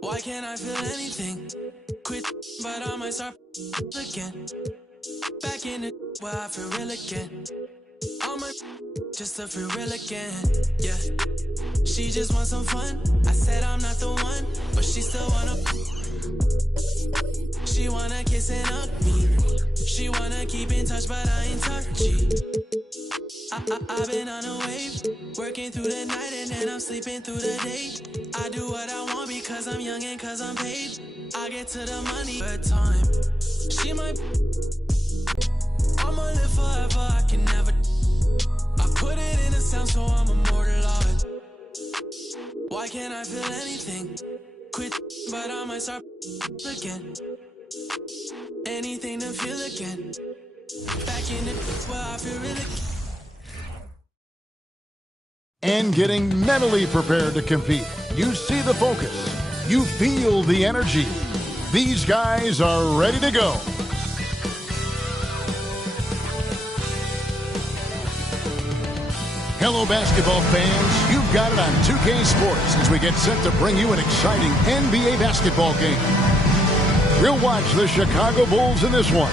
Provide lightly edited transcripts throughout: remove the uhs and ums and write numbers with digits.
Why can't I feel anything? Quit, but I might start again. Back in the where I feel real again. All my just to feel real again. Yeah, she just wants some fun. I said I'm not the one, but she still wanna. She wanna kiss and hug me. She wanna keep in touch, but I ain't touchy. I've been on a wave, working through the night and then I'm sleeping through the day. I do what I want because I'm young and cause I'm paid. I get to the money at time. She might. I'ma live forever, I can never. I put it in a sound so I'm immortalized. Why can't I feel anything? Quit, but I might start again. Anything to feel again. Back in the where I feel really. And getting mentally prepared to compete. You see the focus. You feel the energy. These guys are ready to go. Hello, basketball fans. You've got it on 2K Sports as we get set to bring you an exciting NBA basketball game. We'll watch the Chicago Bulls in this one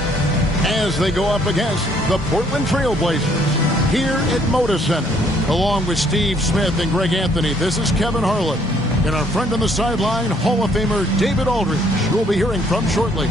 as they go up against the Portland Trailblazers here at Moda Center. Along with Steve Smith and Greg Anthony, this is Kevin Harlan. And our friend on the sideline, Hall of Famer David Aldridge, who we'll be hearing from shortly.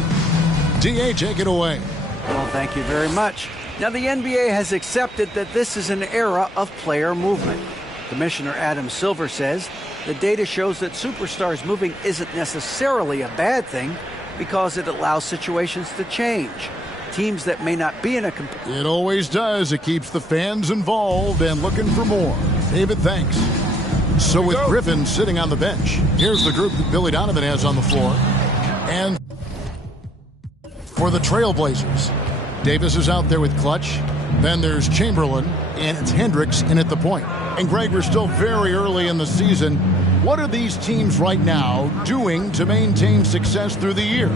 D.A., take it away. Well, thank you very much. Now, the NBA has accepted that this is an era of player movement. Commissioner Adam Silver says the data shows that superstars moving isn't necessarily a bad thing because it allows situations to change. Teams that may not be in a... It always does. It keeps the fans involved and looking for more. David, thanks. So with Griffin sitting on the bench, here's the group that Billy Donovan has on the floor. And for the Trailblazers, Davis is out there with Clutch. Then there's Chamberlain, and it's Hendricks in at the point. And Greg, we're still very early in the season. What are these teams right now doing to maintain success through the year?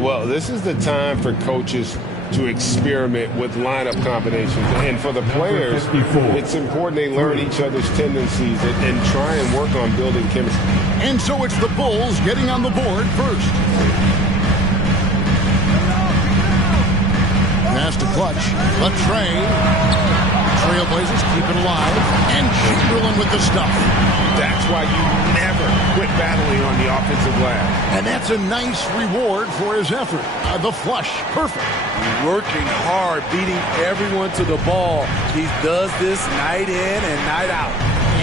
Well, this is the time for coaches to experiment with lineup combinations. And for the players, it's important they learn each other's tendencies and try and work on building chemistry. And so it's the Bulls getting on the board first. Pass to Clutch. A Trey. Trailblazers keep it alive. And Chamberlain with the stuff. That's why you never quit battling on the offensive glass. And that's a nice reward for his effort. The flush. Perfect. Working hard, beating everyone to the ball. He does this night in and night out.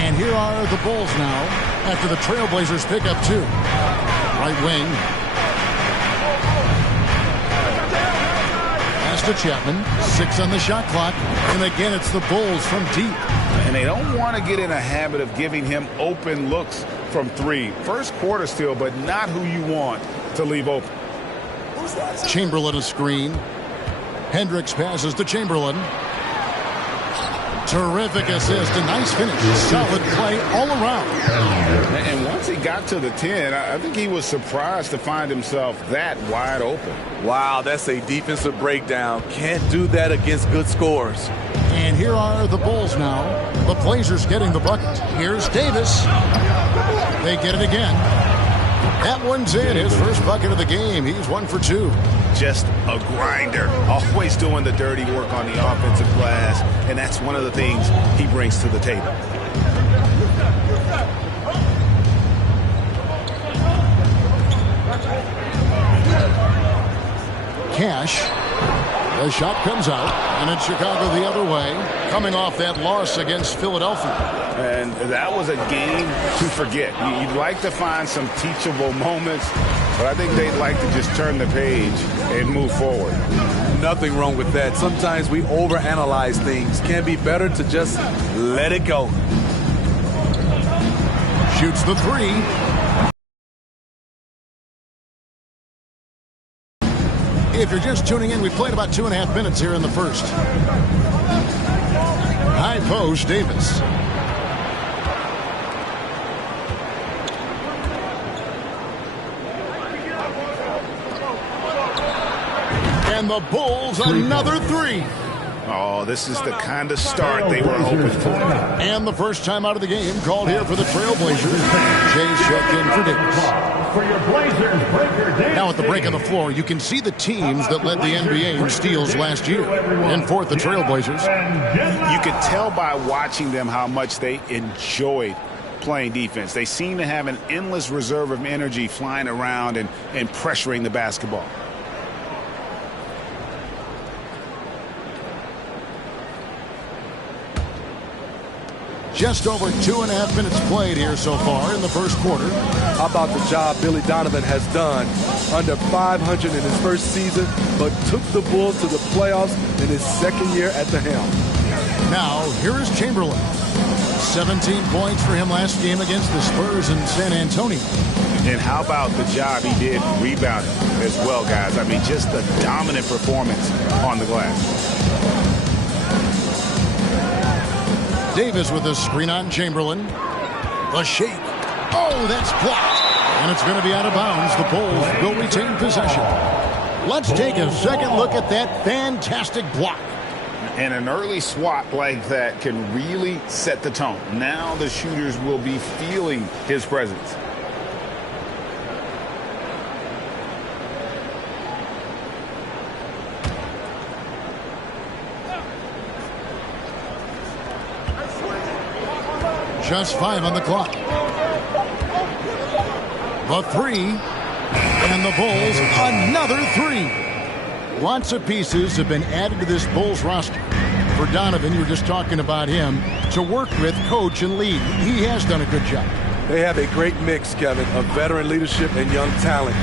And here are the Bulls now after the Trailblazers pick up two. Right wing. To Chapman, 6 on the shot clock, and again it's the Bulls from deep. And they don't want to get in a habit of giving him open looks from three. First quarter still, but not who you want to leave open. Chamberlain a screen. Hendricks passes to Chamberlain. Terrific assist, a nice finish. Solid play all around. And once he got to the 10, I think he was surprised to find himself that wide open. Wow, that's a defensive breakdown. Can't do that against good scores. And here are the Bulls now. The Blazers getting the bucket. Here's Davis. They get it again. That one's in. His first bucket of the game. He's 1 for 2. Just a grinder. Always doing the dirty work on the offensive glass. And that's one of the things he brings to the table. Cash. The shot comes out, and it's Chicago the other way, coming off that loss against Philadelphia. And that was a game to forget. You'd like to find some teachable moments, but I think they'd like to just turn the page and move forward. Nothing wrong with that. Sometimes we overanalyze things. Can be better to just let it go. Shoots the three. If you're just tuning in, we played about 2.5 minutes here in the first. High post, Davis. And the Bulls, another three. Oh, this is the kind of start they were hoping for. And the first time out of the game called here for the Trailblazers. Jay checked in for Davis. Now at the break on the floor, you can see the teams that led the NBA in steals last year. In fourth, the Trailblazers. You could tell by watching them how much they enjoyed playing defense. They seem to have an endless reserve of energy flying around and pressuring the basketball. Just over 2.5 minutes played here so far in the first quarter. How about the job Billy Donovan has done? Under 500 in his first season, but took the Bulls to the playoffs in his second year at the helm. Now, here is Chamberlain. 17 points for him last game against the Spurs in San Antonio. And how about the job he did rebounding as well, guys? I mean, just a dominant performance on the glass. Davis with a screen on Chamberlain. A shake. Oh, that's blocked. And it's going to be out of bounds. The Bulls will retain possession. Let's take a second look at that fantastic block. And an early swat like that can really set the tone. Now the shooters will be feeling his presence. Just 5 on the clock. The three. And the Bulls, another three. Lots of pieces have been added to this Bulls roster. For Donovan, you were just talking about him, to work with, coach, and lead. He has done a good job. They have a great mix, Kevin, of veteran leadership and young talent.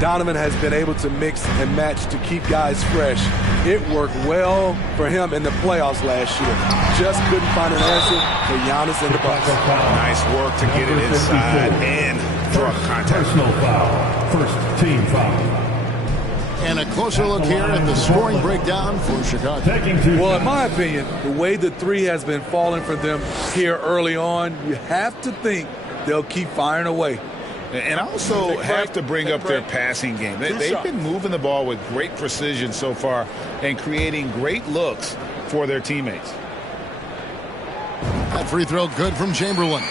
Donovan has been able to mix and match to keep guys fresh. It worked well for him in the playoffs last year. Just couldn't find an answer for Giannis and the Bucks. Nice work to get it inside and draw contact. Personal foul. First team foul. And a closer look here at the scoring breakdown for Chicago. Well, in my opinion, the way the three has been falling for them here early on, you have to think they'll keep firing away. And also have to bring up their passing game. They've been moving the ball with great precision so far and creating great looks for their teammates. That free throw good from Chamberlain.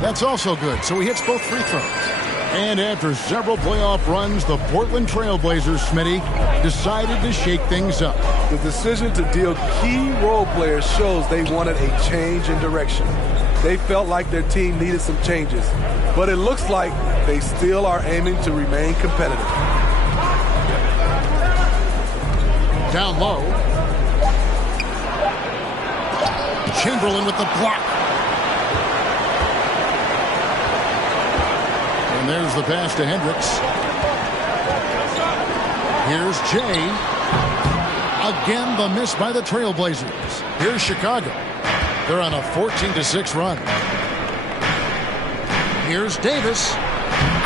That's also good, so he hits both free throws. And after several playoff runs, the Portland Trailblazers, Smitty, decided to shake things up. The decision to deal key role players shows they wanted a change in direction. They felt like their team needed some changes, but it looks like they still are aiming to remain competitive. Down low. Chamberlain with the block. And there's the pass to Hendricks. Here's Jay. Again, the miss by the Trailblazers. Here's Chicago. They're on a 14-6 run. Here's Davis.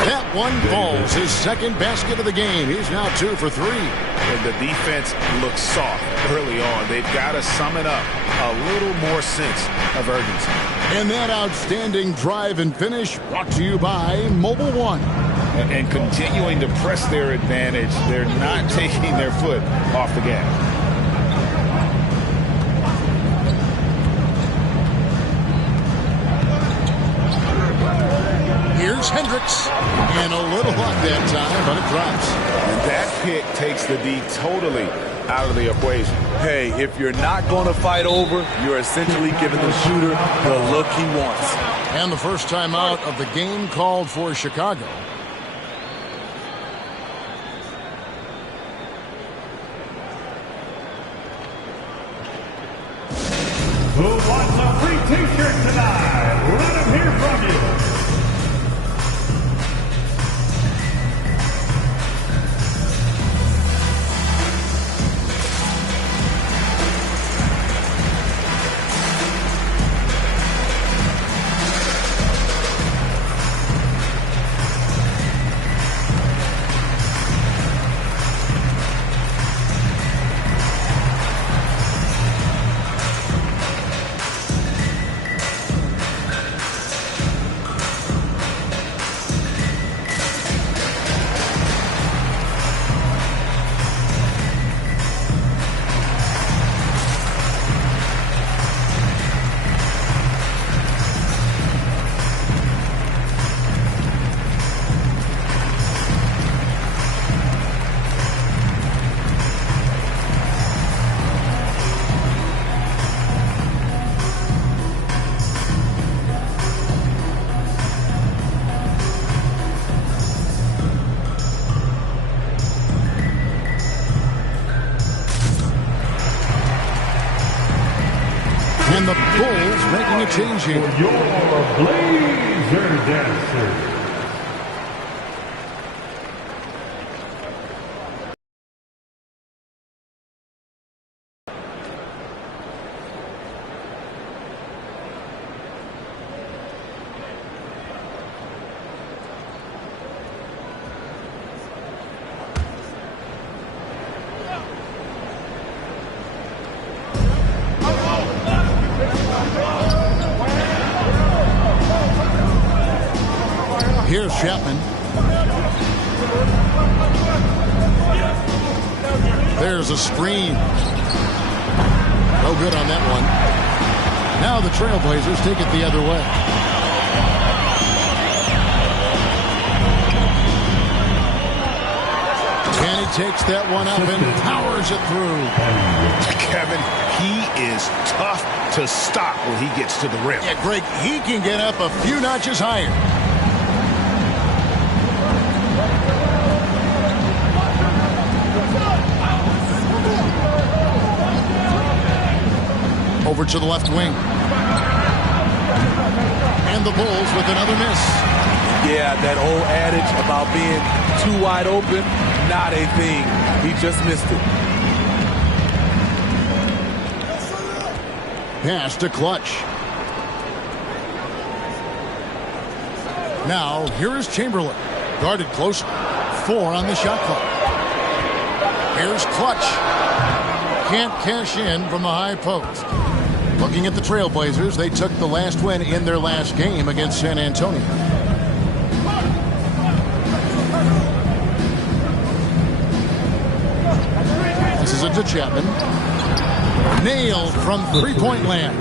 That one falls. His second basket of the game. He's now 2 for 3. And the defense looks soft early on. They've got to sum it up. A little more sense of urgency. And that outstanding drive and finish brought to you by Mobile One. And continuing to press their advantage. They're not taking their foot off the gas. Here's Hendricks. And a little luck that time, but it drops. And that pick takes the D totally out of the equation. Hey, if you're not going to fight over, you're essentially giving the shooter the look he wants. And the first time out of the game called for Chicago. Who wants a free t-shirt tonight? Let him hear from you. change here. For your Blazer dancers. Here's Chapman. There's a screen. No good on that one. Now the Trailblazers take it the other way. And he takes that one up and powers it through. Kevin, he is tough to stop when he gets to the rim. Yeah, Greg, he can get up a few notches higher. Over to the left wing. And the Bulls with another miss. Yeah, that old adage about being too wide open, not a thing. He just missed it. Pass to Clutch. Now, here is Chamberlain. Guarded close. 4 on the shot clock. Here's Clutch. Can't cash in from the high post. Looking at the Trailblazers, they took the last win in their last game against San Antonio. This is it to Chapman. Nailed from three-point land.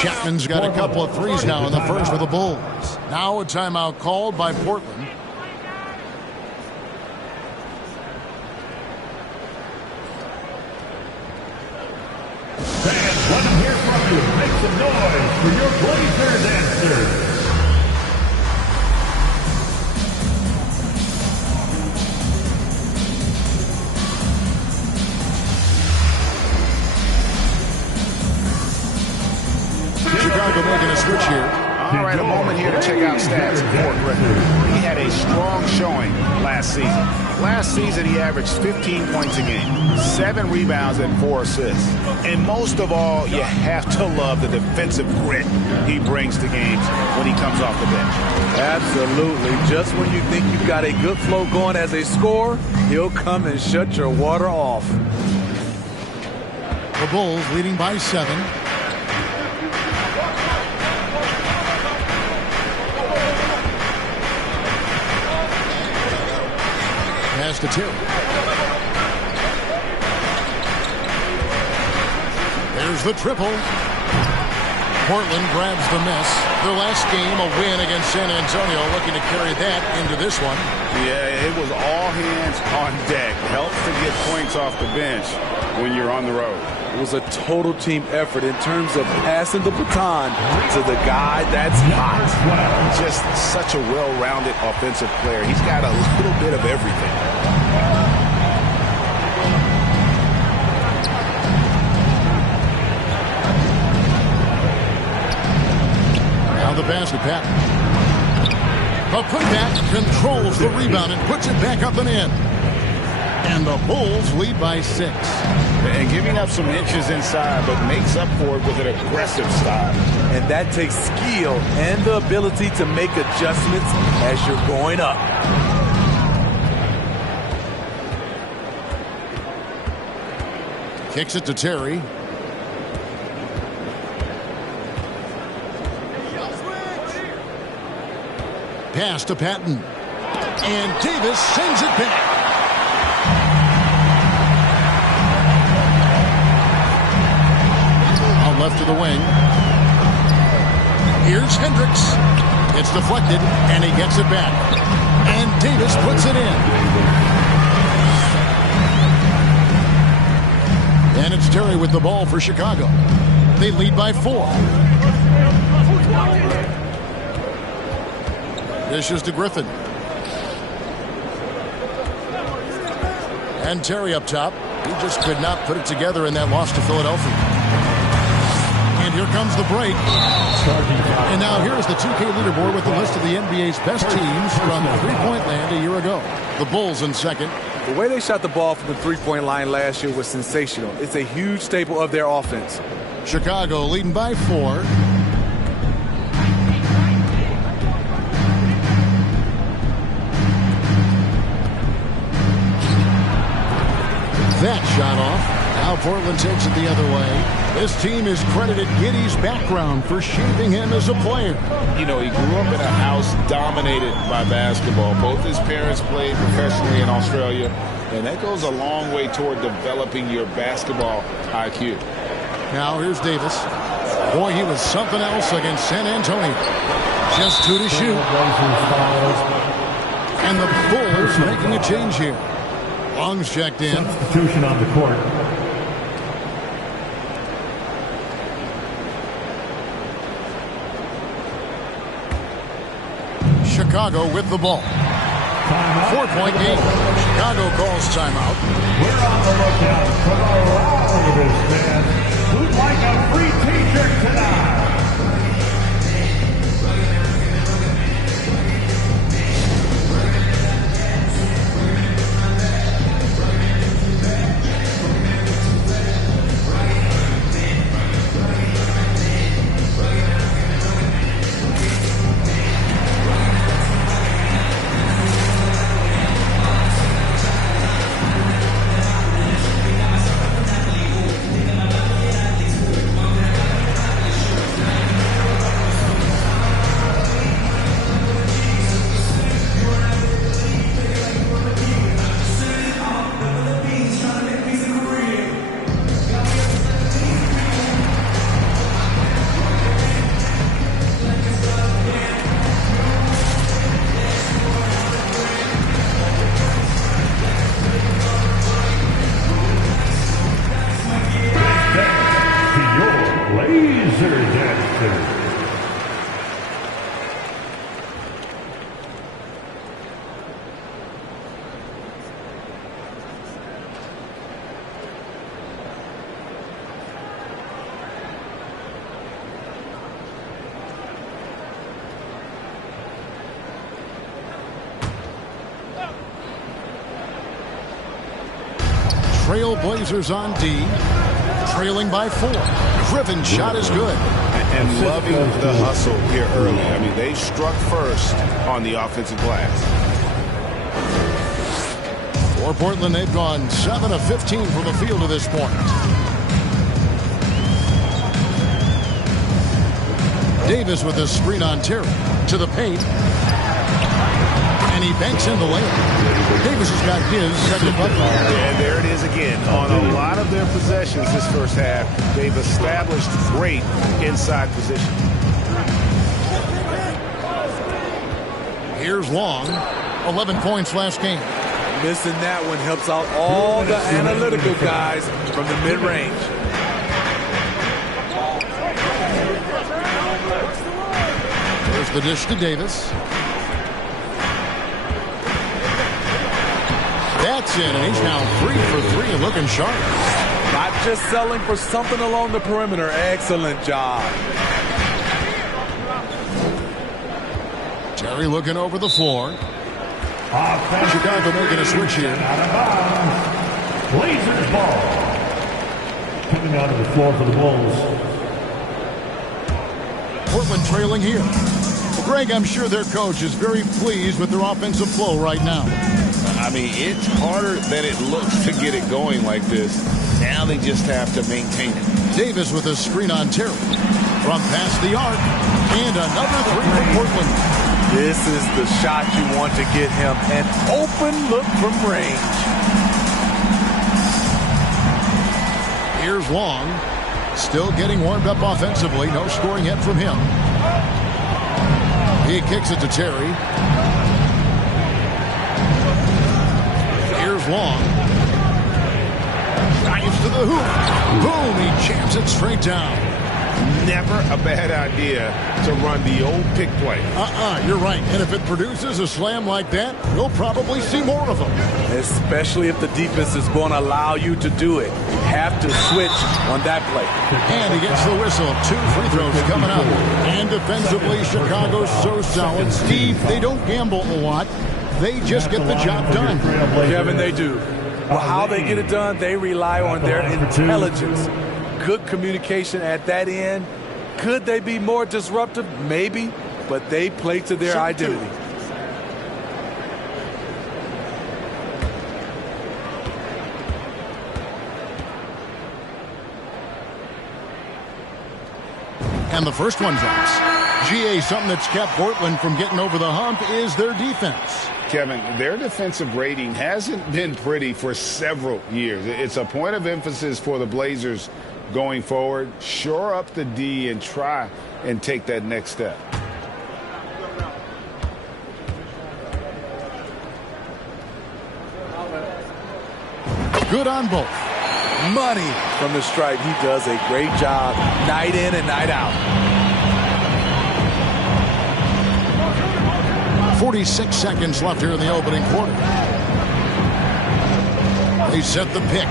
Chapman's got a couple of threes now in the first for the Bulls. Now a timeout called by Portland. Fans, let them hear from you. Make some noise for your Blazer dancers. Chicago making a switch here. All right, a moment here to check out stats for Griffin. He had a strong showing last season. Last season, he averaged 15 points a game, 7 rebounds, and 4 assists. And most of all, you have to love the defensive grit he brings to games when he comes off the bench. Absolutely. Just when you think you've got a good flow going as a scorer, he'll come and shut your water off. The Bulls leading by 7. Pass to Terry. There's the triple. Portland grabs the miss. Their last game, a win against San Antonio, looking to carry that into this one. Yeah, it was all hands on deck. Helps to get points off the bench when you're on the road. It was a total team effort in terms of passing the baton to the guy that's hot. Just such a well-rounded offensive player. He's got a little bit of everything. Now the pass to Patton. A putback controls the rebound and puts it back up and in. And the Bulls lead by 6. And giving up some inches inside, but makes up for it with an aggressive style. And that takes skill and the ability to make adjustments as you're going up. Kicks it to Terry. Pass to Patton. And Davis sends it back. Out left to the wing. Here's Hendricks. It's deflected, and he gets it back. And Davis puts it in. And it's Terry with the ball for Chicago. They lead by 4. Dishes to Griffin. And Terry up top. He just could not put it together in that loss to Philadelphia. And And here comes the break. And now here's the 2K leaderboard with the list of the NBA's best teams from three-point land a year ago. The Bulls in second. The way they shot the ball from the three-point line last year was sensational. It's a huge staple of their offense. Chicago leading by 4. That shot off. Now Portland takes it the other way. This team is credited Giddey's background for shaping him as a player. You know, he grew up in a house dominated by basketball. Both his parents played professionally in Australia, and that goes a long way toward developing your basketball IQ. Now here's Davis. Boy, he was something else against San Antonio. Just 2 to shoot. And the Bulls making a change here. Long's checked in. Substitution on the court. Chicago with the ball. 4-point game. Chicago calls timeout. We're on the lookout for the loudest fans who'd like a free t-shirt tonight. Trailblazers on D, trailing by 4. Griffin's shot is good. And loving the hustle here early. I mean, they struck first on the offensive glass. For Portland, they've gone 7 of 15 from the field to this point. Davis with a screen on Terry. To the paint. And he banks in the layup. Davis has got his second bucket. And there it is again. On a lot of their possessions this first half, they've established great inside position. Here's Long. 11 points last game. Missing that one helps out all the analytical guys from the mid-range. There's the dish to Davis. That's in, and he's now 3 for 3 and looking sharp. Not just selling for something along the perimeter. Excellent job. Terry looking over the floor. Chicago making a switch here. Blazers ball. Coming out of the floor for the Bulls. Portland trailing here. Well, Greg, I'm sure their coach is very pleased with their offensive flow right now. I mean, it's harder than it looks to get it going like this. Now they just have to maintain it. Davis with a screen on Terry. From past the arc. And another 3 for Portland. This is the shot you want to get him. An open look from range. Here's Long. Still getting warmed up offensively. No scoring yet from him. He kicks it to Terry. Here's Long. Drives to the hoop. Boom! He jams it straight down. never a bad idea to run the old pick play. You're right. And if it produces a slam like that, we'll probably see more of them. Especially if the defense is going to allow you to do it. You have to switch on that play. And he gets the whistle. 2 free throws coming up. And defensively, Chicago's so solid. Steve, they don't gamble a lot. They just get the job done. Kevin, they do. Well, how they get it done, they rely on their intelligence. Good communication at that end. Could they be more disruptive? Maybe, but they play to their identity. And the first one drops. GA, something that's kept Portland from getting over the hump is their defense. Kevin, their defensive rating hasn't been pretty for several years. It's a point of emphasis for the Blazers going forward. Shore up the D and try and take that next step. Good on both. Money from the stripe. He does a great job night in and night out. 46 seconds left here in the opening quarter. They set the pick.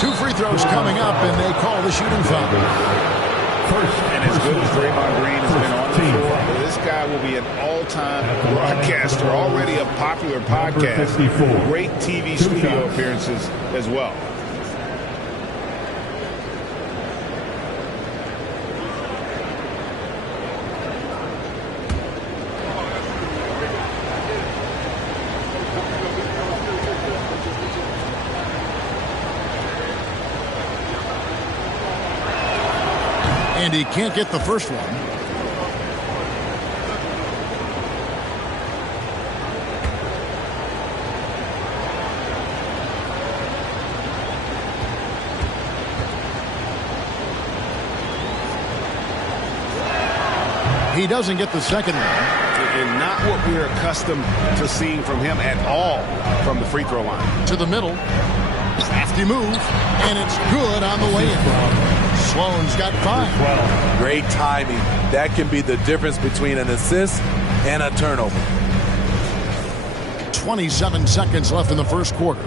Two free throws coming up, and they call the shooting foul. And as good as Draymond Green has been on the floor, this guy will be an all-time broadcaster, already a popular podcast. Great TV studio appearances as well. And he can't get the first one. He doesn't get the second one. And not what we're accustomed to seeing from him at all from the free throw line. To the middle. Crafty move. And it's good on the way in. Sloan's got 5. Great timing. That can be the difference between an assist and a turnover. 27 seconds left in the first quarter.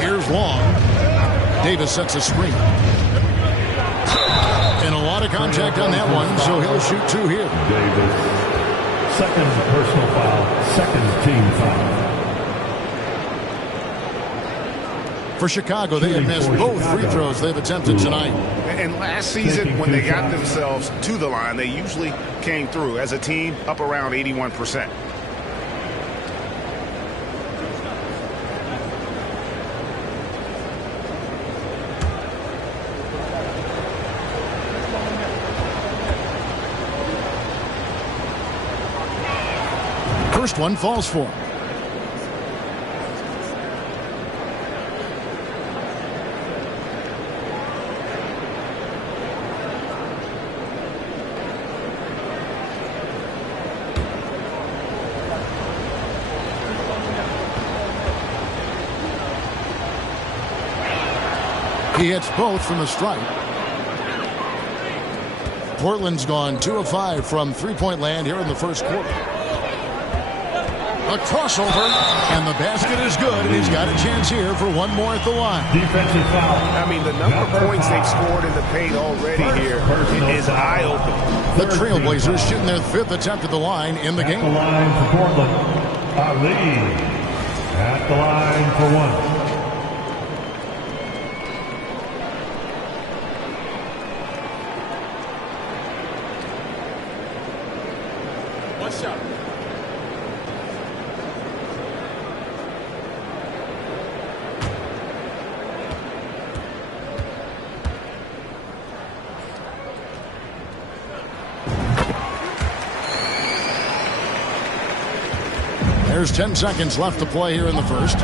Here's Long. Davis sets a screen. And a lot of contact on that one, so he'll shoot 2 here. Davis, second personal foul, second team foul. For Chicago, they have missed both free throws they've attempted tonight. And last season, when they got themselves to the line, they usually came through as a team up around 81%. First one falls for him. He hits both from the stripe. Portland's gone 2 of 5 from three-point land here in the first quarter. A crossover, and the basket is good, and he's got a chance here for one more at the line. Defensive foul. I mean, the number of points they've scored in the paint already here is eye-opening. The Trailblazers shooting their 5th attempt at the line in the game. At the line for Portland, Ali. At the line for 1. There's 10 seconds left to play here in the first.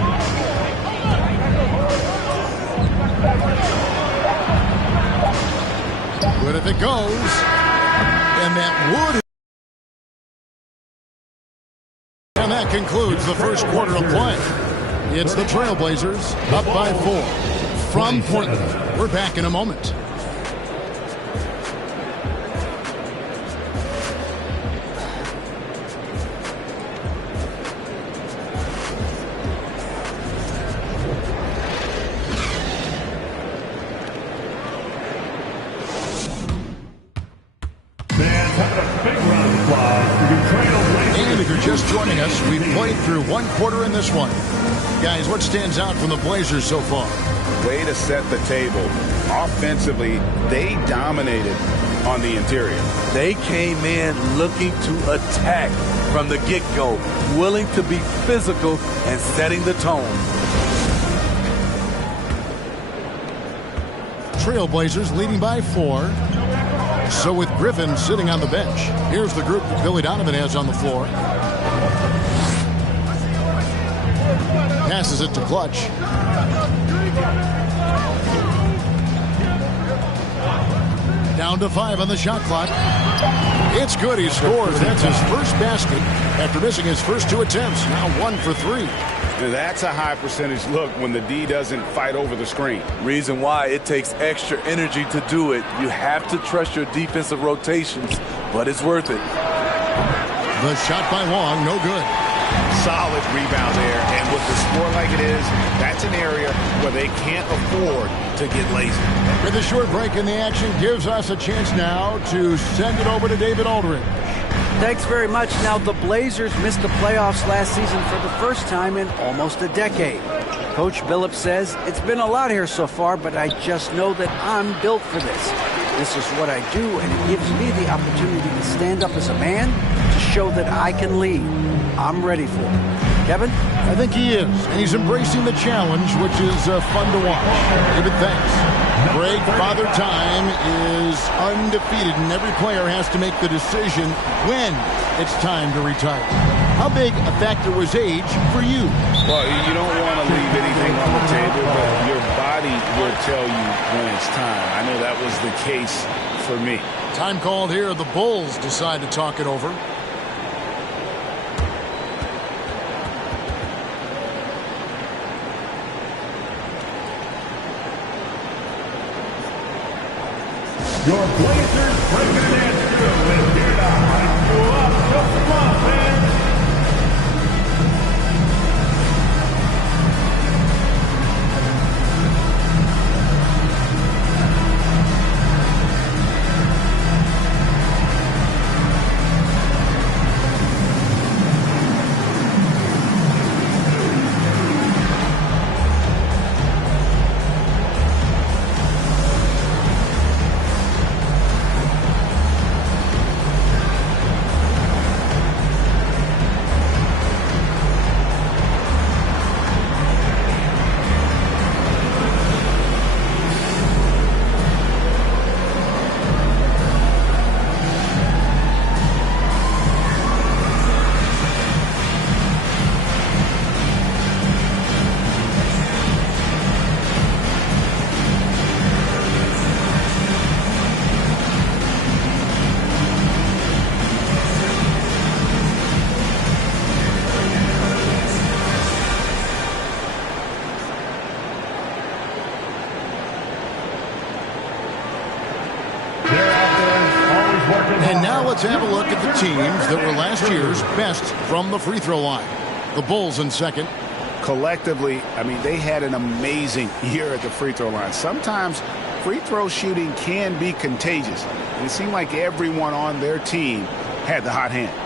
Good if it goes. And that would. And that concludes the first quarter of play. It's the Trailblazers up by 4 from Portland. We're back in a moment. And if you're just joining us, we've played through one quarter in this one. Guys, what stands out from the Blazers so far? Way to set the table. Offensively, they dominated on the interior. They came in looking to attack from the get-go, willing to be physical and setting the tone. Trailblazers leading by 4. So with Griffin sitting on the bench, here's the group that Billy Donovan has on the floor. Passes it to Clutch. Down to 5 on the shot clock. It's good. He scores. That's his first basket after missing his first 2 attempts. Now 1 for 3. And that's a high percentage look when the D doesn't fight over the screen. Reason why it takes extra energy to do it. You have to trust your defensive rotations, but it's worth it. The shot by Wong, no good. Solid rebound there, and with the score like it is, that's an area where they can't afford to get lazy. With a short break in the action, gives us a chance now to send it over to David Aldridge. Thanks very much. Now, the Blazers missed the playoffs last season for the first time in almost a decade. Coach Billups says, it's been a lot here so far, but I just know that I'm built for this. This is what I do, and it gives me the opportunity to stand up as a man to show that I can lead. I'm ready for it. Kevin? I think he is, and he's embracing the challenge, which is fun to watch. David, thanks. Greg, Father Time is undefeated, and every player has to make the decision when it's time to retire. How big a factor was age for you? Well, you don't want to leave anything on the table, but your body will tell you when it's time. I know that was the case for me. Time called here. The Bulls decide to talk it over. Your Blazers President Andrew is here to hype you up. Come on, man. And now let's have a look at the teams that were last year's best from the free throw line. The Bulls in second. Collectively, I mean, they had an amazing year at the free throw line. Sometimes free throw shooting can be contagious. And it seemed like everyone on their team had the hot hand.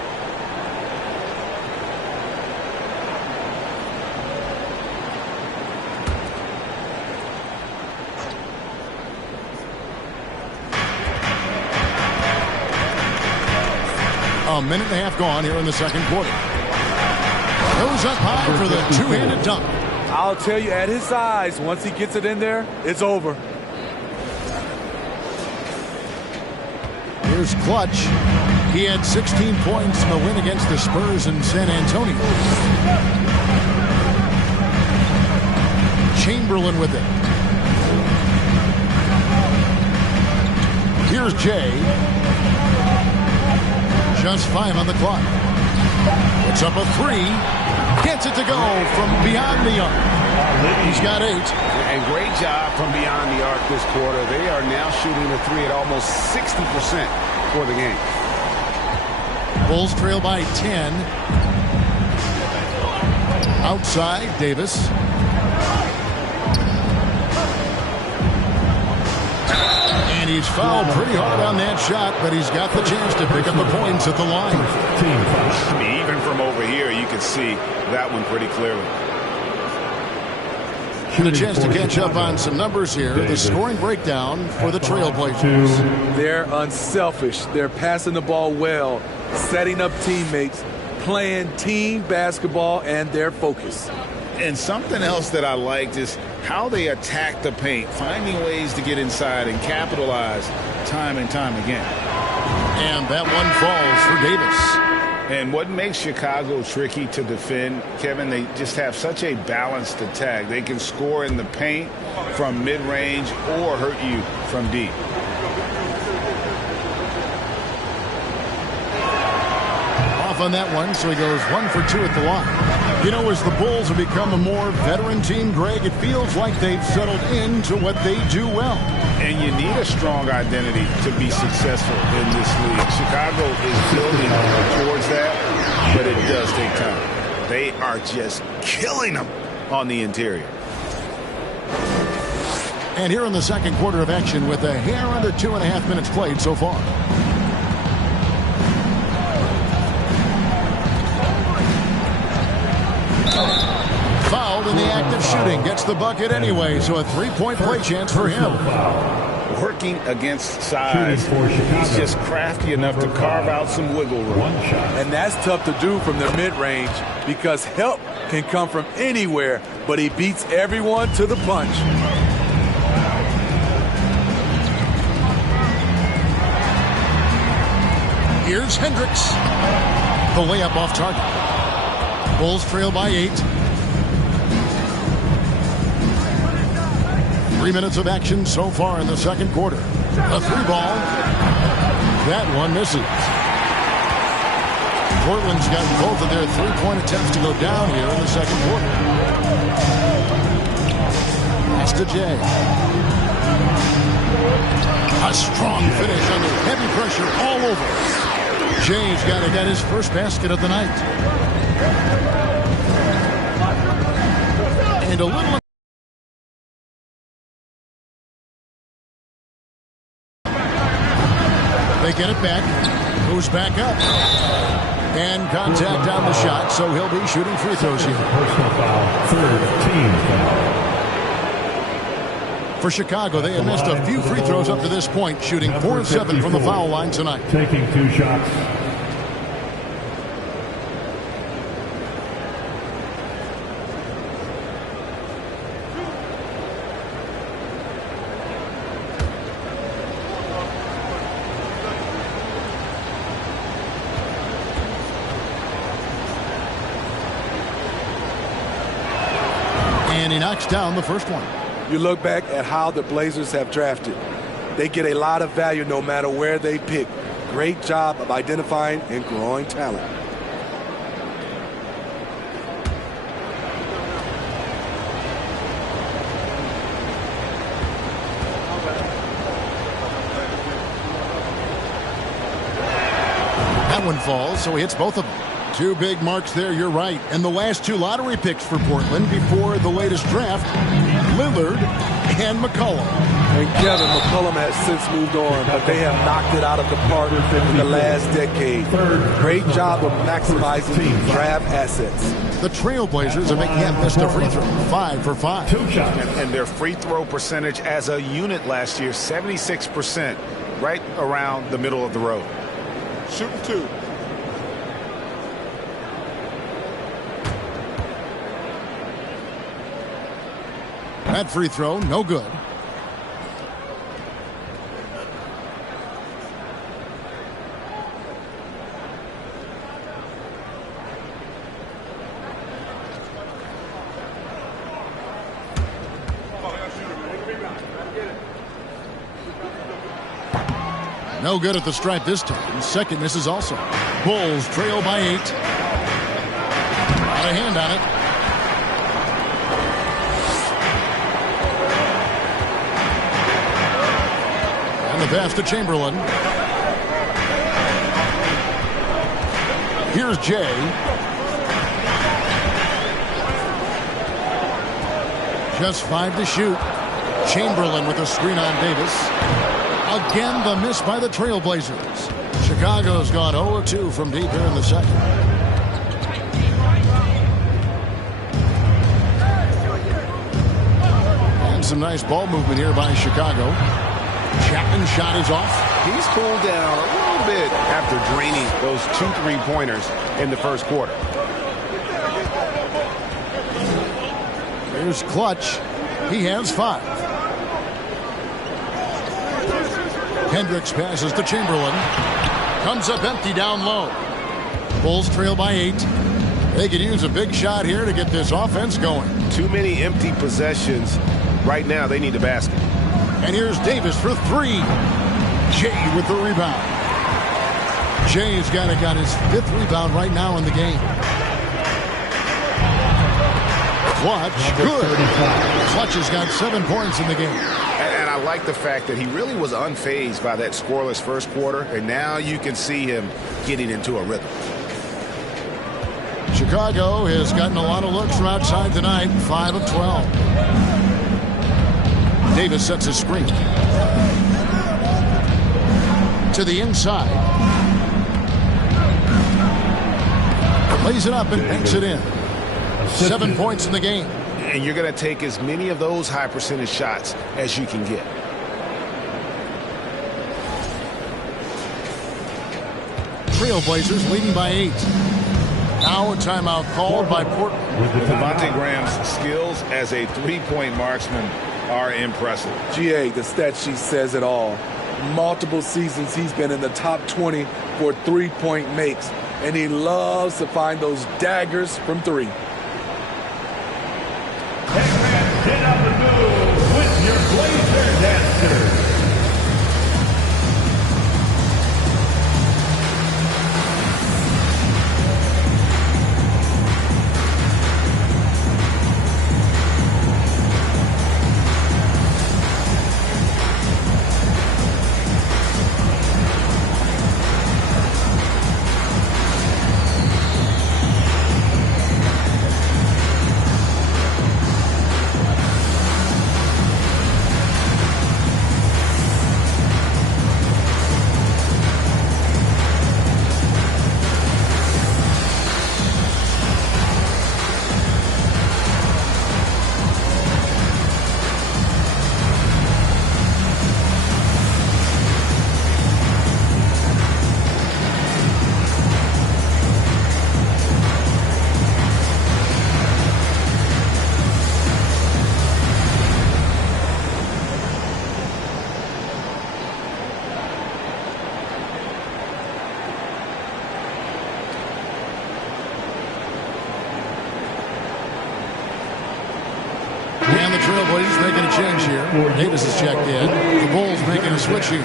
A minute and a half gone here in the second quarter. Goes up high for the two-handed dunk. I'll tell you, at his size, once he gets it in there, it's over. Here's Clutch. He had 16 points in the win against the Spurs in San Antonio. Chamberlain with it. Here's Jay. Just 5 on the clock. Puts up a three. Gets it to go from beyond the arc. He's got 8. And great job from beyond the arc this quarter. They are now shooting the three at almost 60% for the game. Bulls trail by 10. Outside, Davis. And he's fouled pretty hard on that shot, but he's got the chance to pick up the points at the line. I mean, even from over here, you can see that one pretty clearly. And a chance to catch up on some numbers here. The scoring breakdown for the Trailblazers. They're unselfish. They're passing the ball well, setting up teammates, playing team basketball, and their focus. And something else that I liked is how they attack the paint, finding ways to get inside and capitalize time and time again. And that one falls for Davis. And what makes Chicago tricky to defend, Kevin, they just have such a balanced attack. They can score in the paint from mid-range or hurt you from deep. Off on that one, so he goes 1 for 2 at the line. You know, as the Bulls have become a more veteran team, Greg, it feels like they've settled into what they do well. And you need a strong identity to be successful in this league. Chicago is building towards that, but it does take time. They are just killing them on the interior. And here in the second quarter of action with a hair under 2.5 minutes played so far. Fouled in the act of shooting. Gets the bucket anyway, so a 3-point play chance for him. Working against size, he's just crafty enough to carve out some wiggle room. And that's tough to do from the mid-range because help can come from anywhere, but he beats everyone to the punch. Here's Hendricks. The layup off target. Bulls trail by 8. 3 minutes of action so far in the second quarter. A 3-ball. That one misses. Portland's got both of their 3-point attempts to go down here in the second quarter. Pass to Jay. A strong finish under heavy pressure all over. Jay's got to get his first basket of the night. And a little. They get it back. Moves back up. And contact on the shot, so he'll be shooting free throws here. Personal foul, third team foul. For Chicago, they have missed a few free throws up to this point, shooting 4 of 7 from the foul line tonight. Taking 2 shots. And he knocks down the first one. You look back at how the Blazers have drafted. They get a lot of value no matter where they pick. Great job of identifying and growing talent. That one falls, so he hits both of them. 2 big marks there, you're right. And the last 2 lottery picks for Portland before the latest draft, Lillard and McCollum. And Kevin, McCollum has since moved on, but they have knocked it out of the park in the last decade. Great job of maximizing draft assets. The Trailblazers have yet missed a free throw, 5 for 5. 2 shots. And their free throw percentage as a unit last year, 76%, right around the middle of the road. Shooting 2. That free throw, no good. No good at the stripe this time. Second misses also. Bulls trail by 8. Got a hand on it. And the pass to Chamberlain. Here's Jay. Just 5 to shoot. Chamberlain with a screen on Davis. Again, the miss by the Trailblazers. Chicago's gone 0-2 from deep here in the second. And some nice ball movement here by Chicago. Chapman's shot is off. He's cooled down a little bit after draining those 2 3-pointers in the first quarter. Here's Clutch. He has 5. Hendricks passes to Chamberlain. Comes up empty down low. Bulls trail by 8. They could use a big shot here to get this offense going. Too many empty possessions. Right now, they need a basket. And here's Davis for 3. Jay with the rebound. Jay's got his 5th rebound right now in the game. Clutch, good. Clutch has got 7 points in the game. And I like the fact that he really was unfazed by that scoreless first quarter, and now you can see him getting into a rhythm. Chicago has gotten a lot of looks from outside tonight, 5 of 12. Davis sets a screen. To the inside. Lays it up and banks it in. 7 points in the game. And you're going to take as many of those high percentage shots as you can get. Trailblazers leading by 8. Now a timeout called by Portland. Devontae Graham's skills as a 3-point marksman are impressive. GA, the stat sheet says it all. Multiple seasons he's been in the top 20 for 3-point makes, and he loves to find those daggers from 3. Get up and move with your Blazer dancers. And the Trailblazers making a change here. Davis is checked in. The Bulls making a switch here.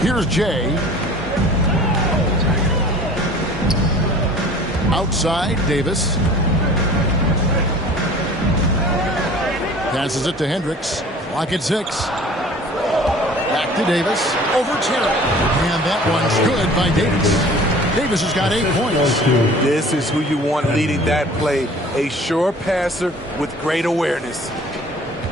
Here's Jay. Outside, Davis. Passes it to Hendricks. Clock at 6. Back to Davis. Over Terry. And that one's good by Davis. Davis has got 8 points. This is who you want leading that play. A sure passer with great awareness.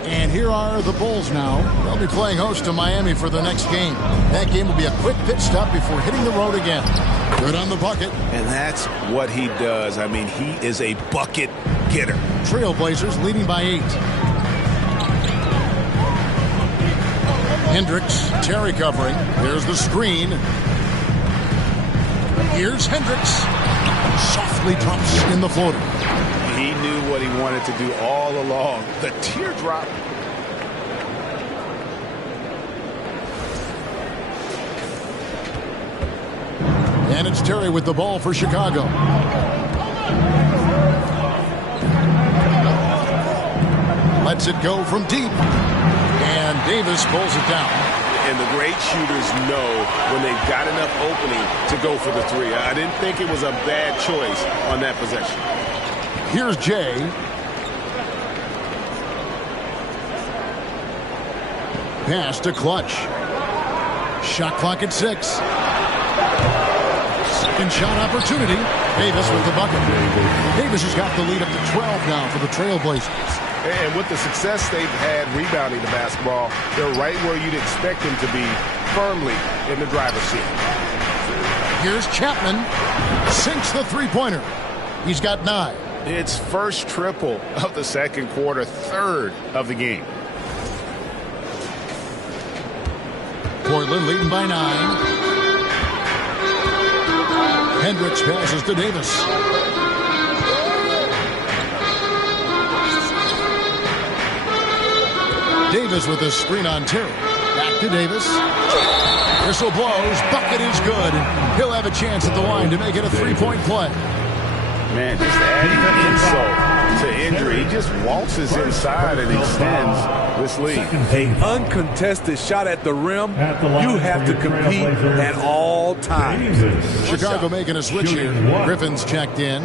And here are the Bulls now. They'll be playing host to Miami for the next game. That game will be a quick pit stop before hitting the road again. Good on the bucket. And that's what he does. I mean, he is a bucket getter. Trailblazers leading by 8. Hendricks, Terry covering. There's the screen. Here's Hendricks. Softly drops in the floater. He knew what he wanted to do all along. The teardrop And it's Terry with the ball for Chicago. Lets it go from deep. And Davis pulls it down. And the great shooters know when they've got enough opening to go for the three. I didn't think it was a bad choice on that possession. Here's Jay. Pass to Clutch. Shot clock at 6. Second shot opportunity. Davis with the bucket. Davis has got the lead up to 12 now for the Trailblazers. And with the success they've had rebounding the basketball, they're right where you'd expect them to be, firmly in the driver's seat. Here's Chapman. Sinks the three-pointer. He's got 9. It's first triple of the second quarter, third of the game. Portland leading by 9. Hendricks passes to Davis. Davis with a screen on Terry. Back to Davis. Whistle blows. Bucket is good. He'll have a chance at the line to make it a three-point play. Man, just adding insult to injury. He just waltzes inside and extends this lead. An uncontested shot at the rim. You have to compete at all times. Chicago making a switch here. Griffin's checked in.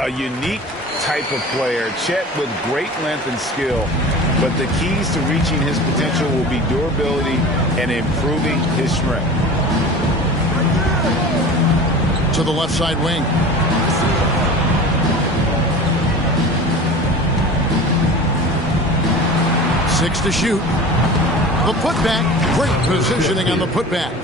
A unique type of player. Chet with great length and skill. But the keys to reaching his potential will be durability and improving his strength. To the left side wing. Six to shoot. The putback. Great positioning on the putback.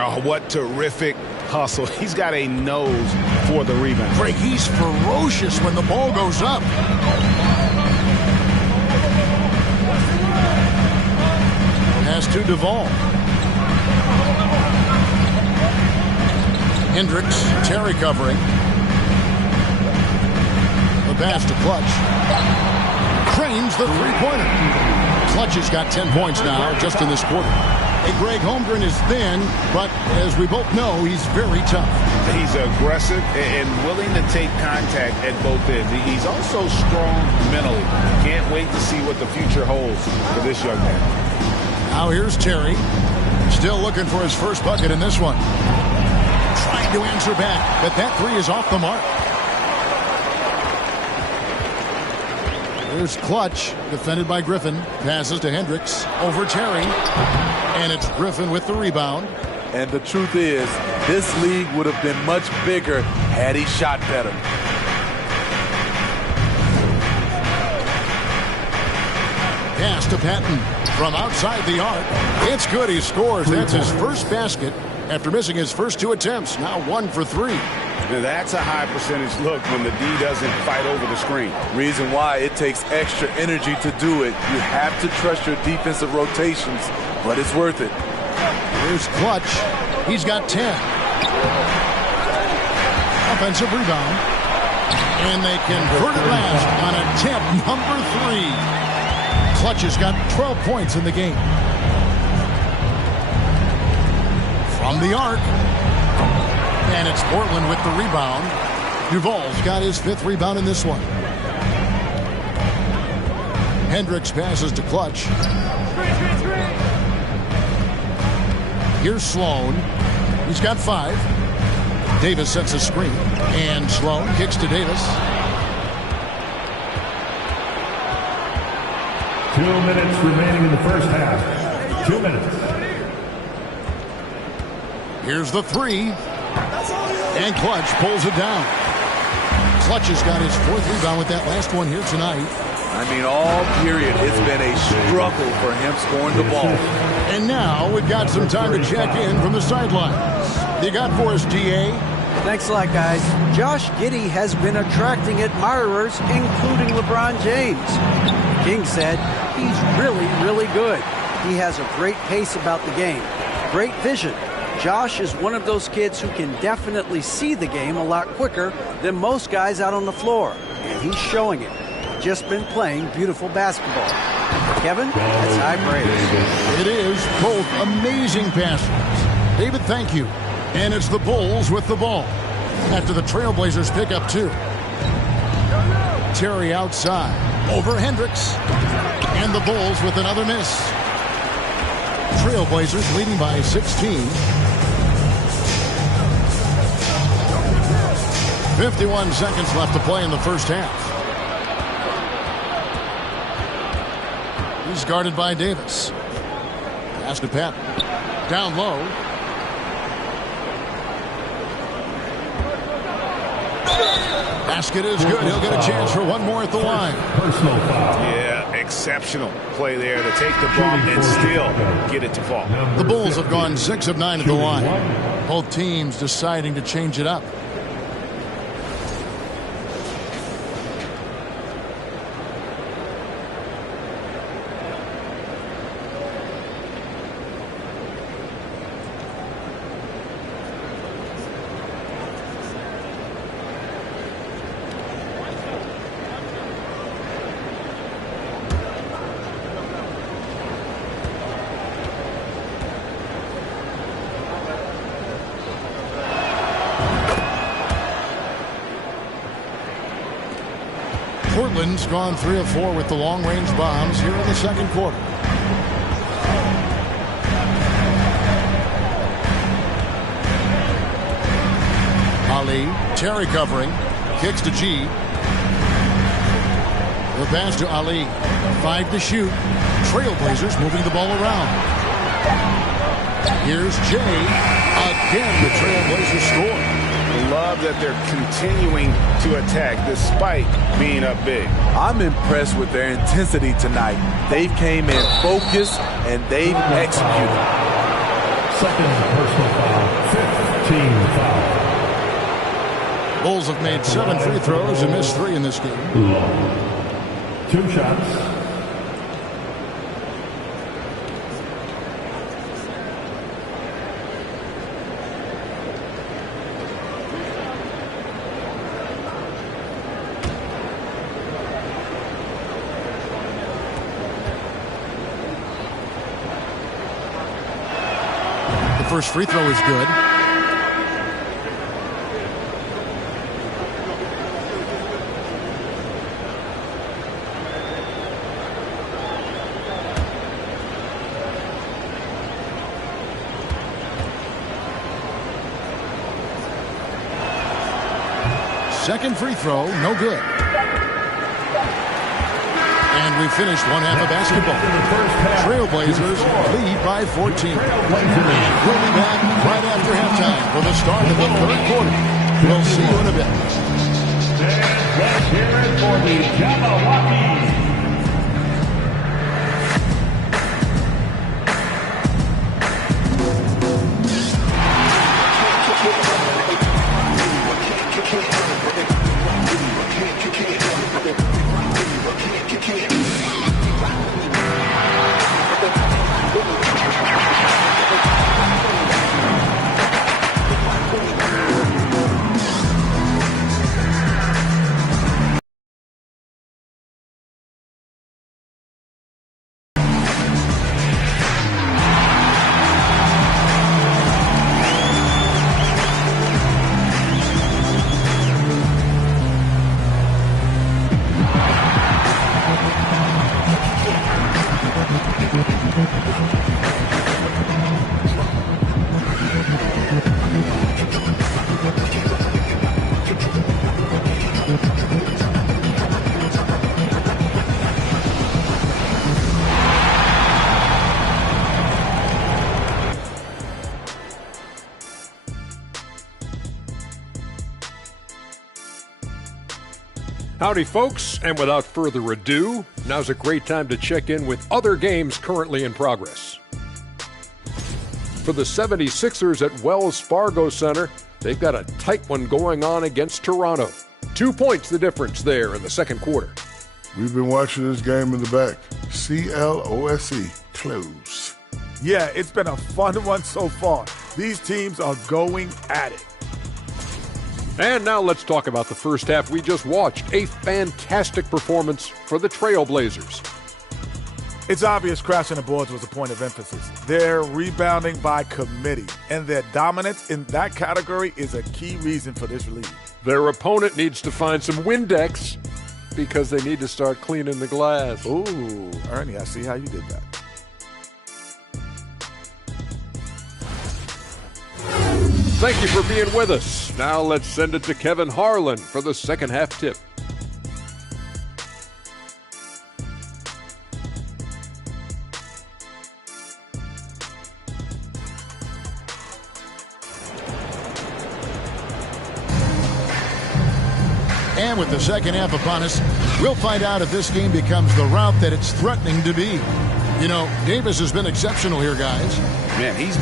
Oh, what terrific hustle. He's got a nose for the rebound. Greg, he's ferocious when the ball goes up. Pass to Duvall. Hendricks, Terry covering. The pass to Clutch. Cranes the three-pointer. Clutch has got 10 points now just in this quarter. Hey, Greg, Holmgren is thin, but as we both know, he's very tough. He's aggressive and willing to take contact at both ends. He's also strong mentally. Can't wait to see what the future holds for this young man. Now here's Terry. Still looking for his first bucket in this one. Trying to answer back, but that three is off the mark. Here's Clutch, defended by Griffin. Passes to Hendricks, over Terry. And it's Griffin with the rebound. And the truth is, this league would have been much bigger had he shot better. Pass to Patton from outside the arc. It's good, he scores. That's his first basket after missing his first 2 attempts. Now 1 for 3. Now that's a high percentage look when the D doesn't fight over the screen. Reason why it takes extra energy to do it. You have to trust your defensive rotations, but it's worth it. Here's Clutch. He's got 10. Offensive rebound. And they convert it last on attempt number 3. Clutch has got 12 points in the game. From the arc. And it's Portland with the rebound. Duvall's got his 5th rebound in this one. Hendricks passes to Clutch. Here's Sloan. He's got 5. Davis sets a screen. And Sloan kicks to Davis. 2 minutes remaining in the first half. 2 minutes. Here's the 3. And Clutch pulls it down. Clutch has got his 4th rebound with that last one here tonight. I mean, all period, it's been a struggle for him scoring the ball. And now we've got some time to check in from the sidelines. You got for us, DA? Thanks a lot, guys. Josh Giddey has been attracting admirers, including LeBron James. King said he's really, really good. He has a great pace about the game, great vision, Josh is one of those kids who can definitely see the game a lot quicker than most guys out on the floor, and he's showing it. Just been playing beautiful basketball. Kevin, that's high praise. It is both amazing passes. David, thank you. And it's the Bulls with the ball after the Trailblazers pick up 2. Terry outside over Hendricks, and the Bulls with another miss. Trailblazers leading by 16. 51 seconds left to play in the first half. He's guarded by Davis. Pass to Pat. Down low. Basket is good. He'll get a chance for one more at the line. Personal foul. Yeah, exceptional play there to take the bump and still get it to fall. The Bulls have gone 6 of 9 at the line. Both teams deciding to change it up. Portland's gone 3 of 4 with the long-range bombs here in the second quarter. Ali, Terry covering, kicks to G. The pass to Ali, 5 to shoot. Trailblazers moving the ball around. Here's Jay. Again, the Trailblazers score. Love that they're continuing to attack despite being up big. I'm impressed with their intensity tonight. They've came in focused and they've executed. Second personal foul. 15 foul. Bulls have made 7 free throws and missed 3 in this game. 2 shots. First free throw is good. Second free throw, no good. And we finished one half of basketball. Trailblazers lead by 14. And we'll be back right after halftime for the start of the third quarter. We'll see you in a bit. Let's hear it for the Jabberwockies. Howdy, folks, and without further ado, now's a great time to check in with other games currently in progress. For the 76ers at Wells Fargo Center, they've got a tight one going on against Toronto. 2 points the difference there in the second quarter. We've been watching this game in the back. CLOSE, close. Yeah, it's been a fun one so far. These teams are going at it. And now let's talk about the first half we just watched. A fantastic performance for the Trailblazers. It's obvious crashing the boards was a point of emphasis. They're rebounding by committee, and their dominance in that category is a key reason for this lead. Their opponent needs to find some Windex because they need to start cleaning the glass. Ooh, Ernie, I see how you did that. Thank you for being with us. Now let's send it to Kevin Harlan for the second half tip. And with the second half upon us, we'll find out if this game becomes the route that it's threatening to be. You know, Davis has been exceptional here, guys. Man, he's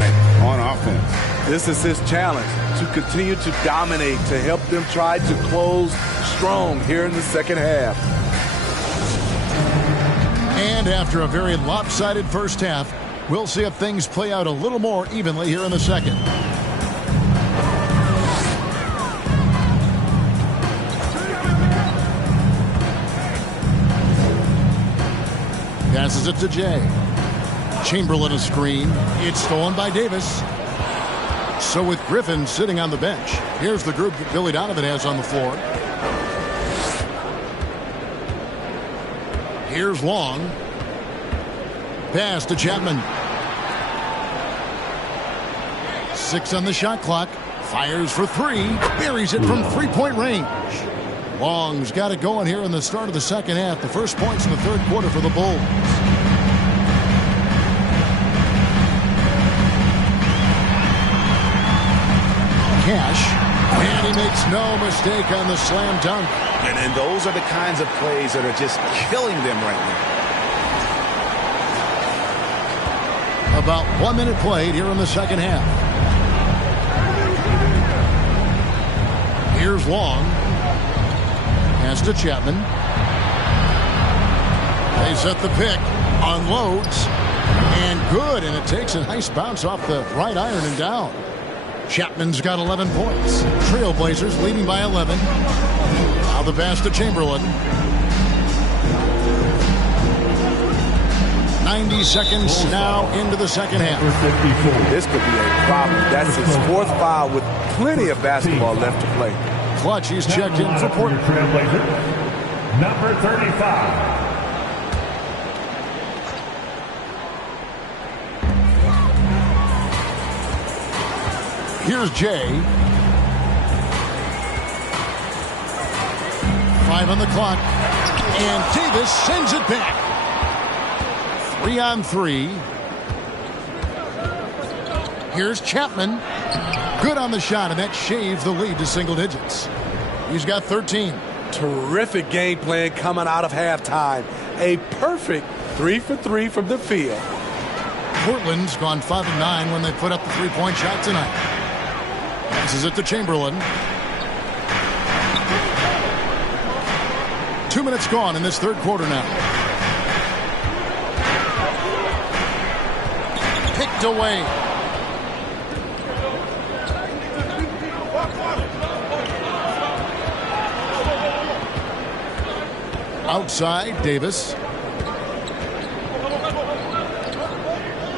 on offense. This is his challenge, to continue to dominate, to help them try to close strong here in the second half. And after a very lopsided first half, we'll see if things play out a little more evenly here in the second. Passes it to Jay. Chamberlain a screen. It's stolen by Davis. So with Griffin sitting on the bench, here's the group that Billy Donovan has on the floor. Here's Long. Pass to Chapman. 6 on the shot clock. Fires for 3. Buries it from three-point range. Long's got it going here in the start of the second half. The first points in the third quarter for the Bulls. Cash, and he makes no mistake on the slam dunk. And those are the kinds of plays that are just killing them right now. About 1 minute played here in the second half. Here's Long. Pass to Chapman. They set the pick. Unloads. And good. And it takes a nice bounce off the right iron and down. Chapman's got 11 points. Trailblazers leading by 11. Now the pass to Chamberlain. 90 seconds now into the second half. This could be a problem. That's his 4th foul with plenty of basketball left to play. Clutch, he's checked in for Portland. Trailblazers, number 35. Here's Jay. 5 on the clock. And Davis sends it back. 3 on 3. Here's Chapman. Good on the shot, and that shaves the lead to single digits. He's got 13. Terrific game plan coming out of halftime. A perfect 3 for 3 from the field. Portland's gone 5 of 9 when they put up the three-point shot tonight. Passes it to Chamberlain. 2 minutes gone in this third quarter now. Picked away. Outside, Davis.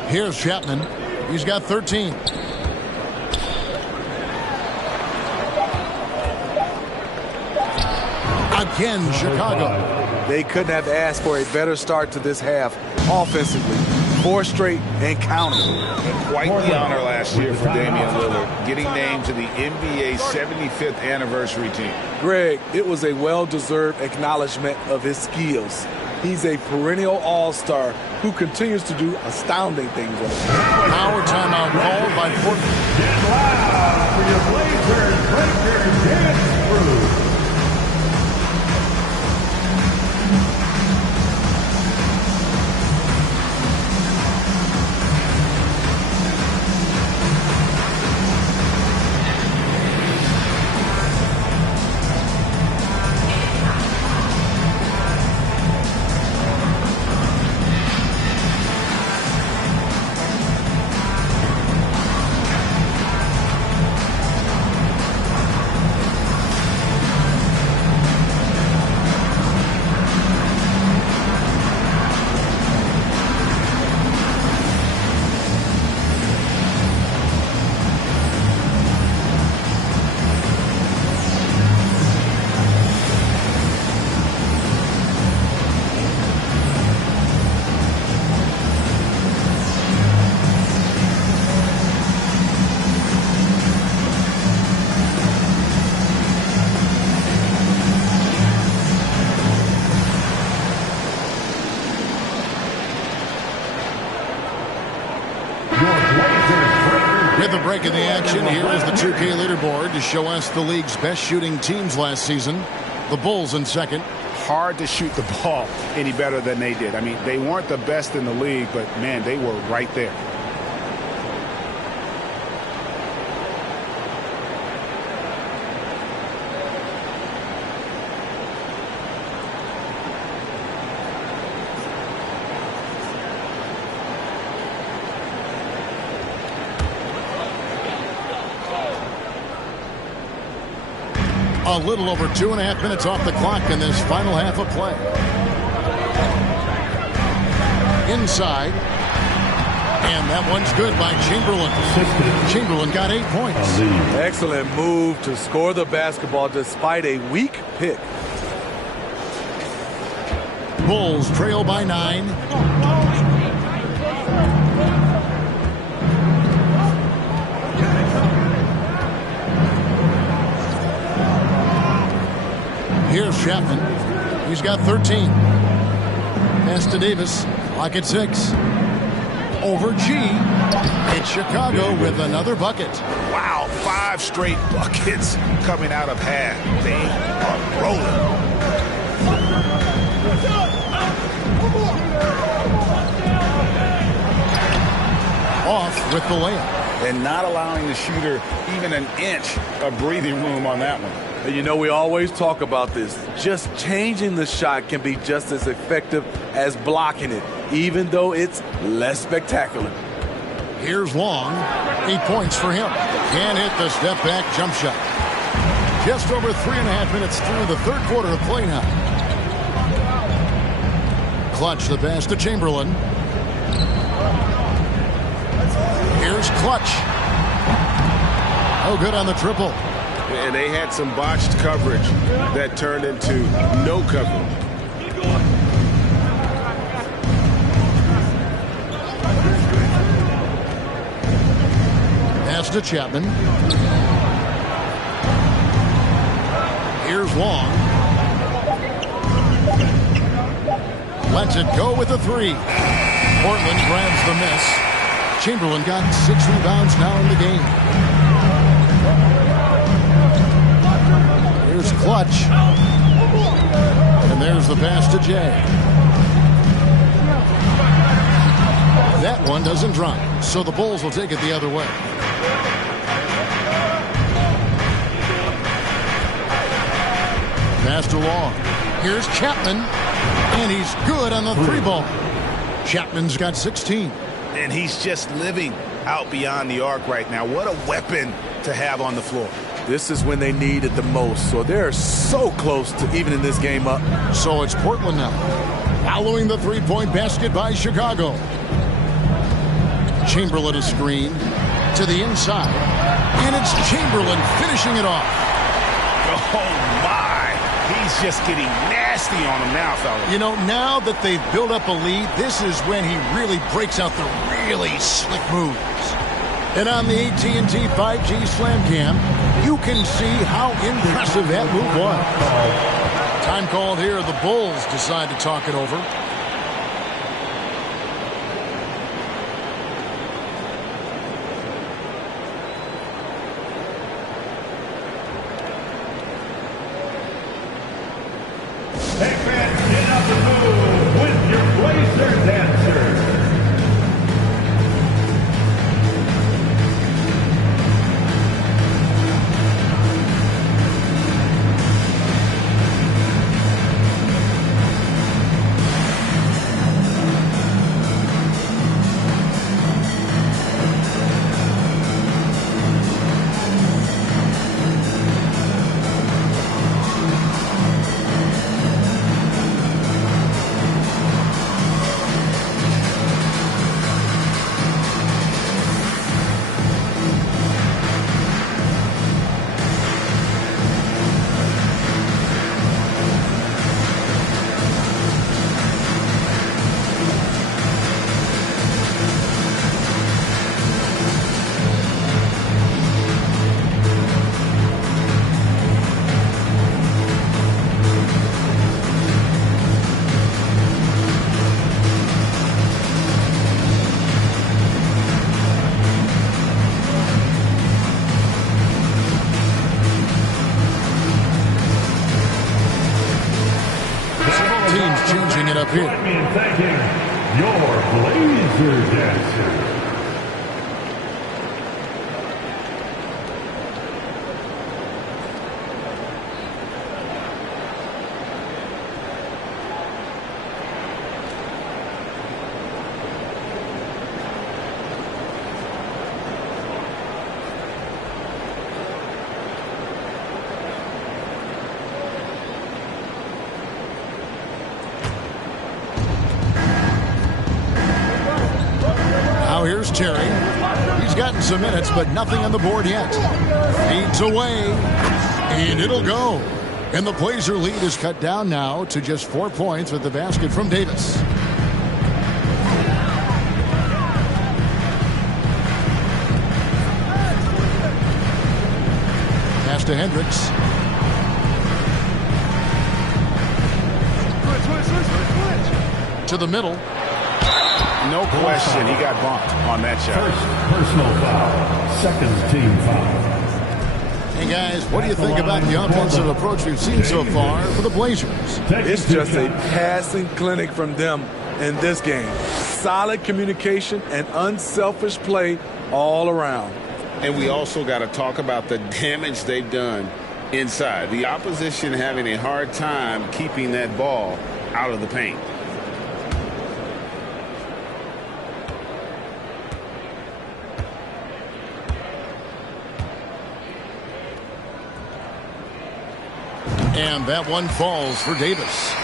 Here's Chapman. He's got 13. Again, Chicago. They couldn't have asked for a better start to this half offensively. 4 straight and counting. And quite the honor last year for Damian Lillard, getting named to the NBA 75th anniversary team. Greg, it was a well-deserved acknowledgement of his skills. He's a perennial all-star who continues to do astounding things on the field. Power timeout called by Portland. Get loud for your Blazers breakers dance crew. With a break in the action, here is the 2K leaderboard to show us the league's best shooting teams last season. The Bulls in second. Hard to shoot the ball any better than they did. I mean, they weren't the best in the league, but, man, they were right there. A little over 2.5 minutes off the clock in this final half of play. Inside. And that one's good by Chamberlain. Chamberlain got 8 points. Excellent move to score the basketball despite a weak pick. Bulls trail by 9. Here's Chapman. He's got 13. Pass to Davis. Clock at 6. Over G. It's Chicago with another bucket. Wow, 5 straight buckets coming out of half. They are rolling. Off with the layup. And not allowing the shooter even an inch of breathing room on that one. And you know, we always talk about this. Just changing the shot can be just as effective as blocking it, even though it's less spectacular. Here's Long. 8 points for him. Can't hit the step-back jump shot. Just over 3.5 minutes through the third quarter of play now. Clutch the pass to Chamberlain. Here's Clutch. Oh, good on the triple. And they had some botched coverage that turned into no coverage. Pass to Chapman. Here's Long. Lets it go with a 3. Portland grabs the miss. Chamberlain got 6 rebounds now in the game. Here's Clutch. And there's the pass to Jay. That one doesn't drop, so the Bulls will take it the other way. Pass to Long. Here's Chapman. And he's good on the 3-ball. Chapman's got 16. And he's just living out beyond the arc right now. What a weapon to have on the floor. This is when they need it the most, so they're so close to evening this game up. So it's Portland now, following the 3-point basket by Chicago. Chamberlain a screen to the inside, and it's Chamberlain finishing it off. Oh, my. He's just getting nasty on him now, fellas. You know, now that they've built up a lead, this is when he really breaks out the really slick moves. And on the AT&T 5G Slam Cam, you can see how impressive that move was. Time called here. The Bulls decide to talk it over. Hey fans, get up and move with your Blazer dancers. up here. Join me in thanking your Blazer dancers. Here's Terry. He's gotten some minutes, but nothing on the board yet. Feeds away, and it'll go. And the Blazer lead is cut down now to just 4 points with the basket from Davis. Pass to Hendricks. To the middle. No question, he got bumped on that shot. First personal foul, second team foul. Hey guys, what do you think about the offensive approach we've seen so far for the Blazers? It's just a passing clinic from them in this game. Solid communication and unselfish play all around. And we also got to talk about the damage they've done inside. The opposition having a hard time keeping that ball out of the paint. And that one falls for Davis.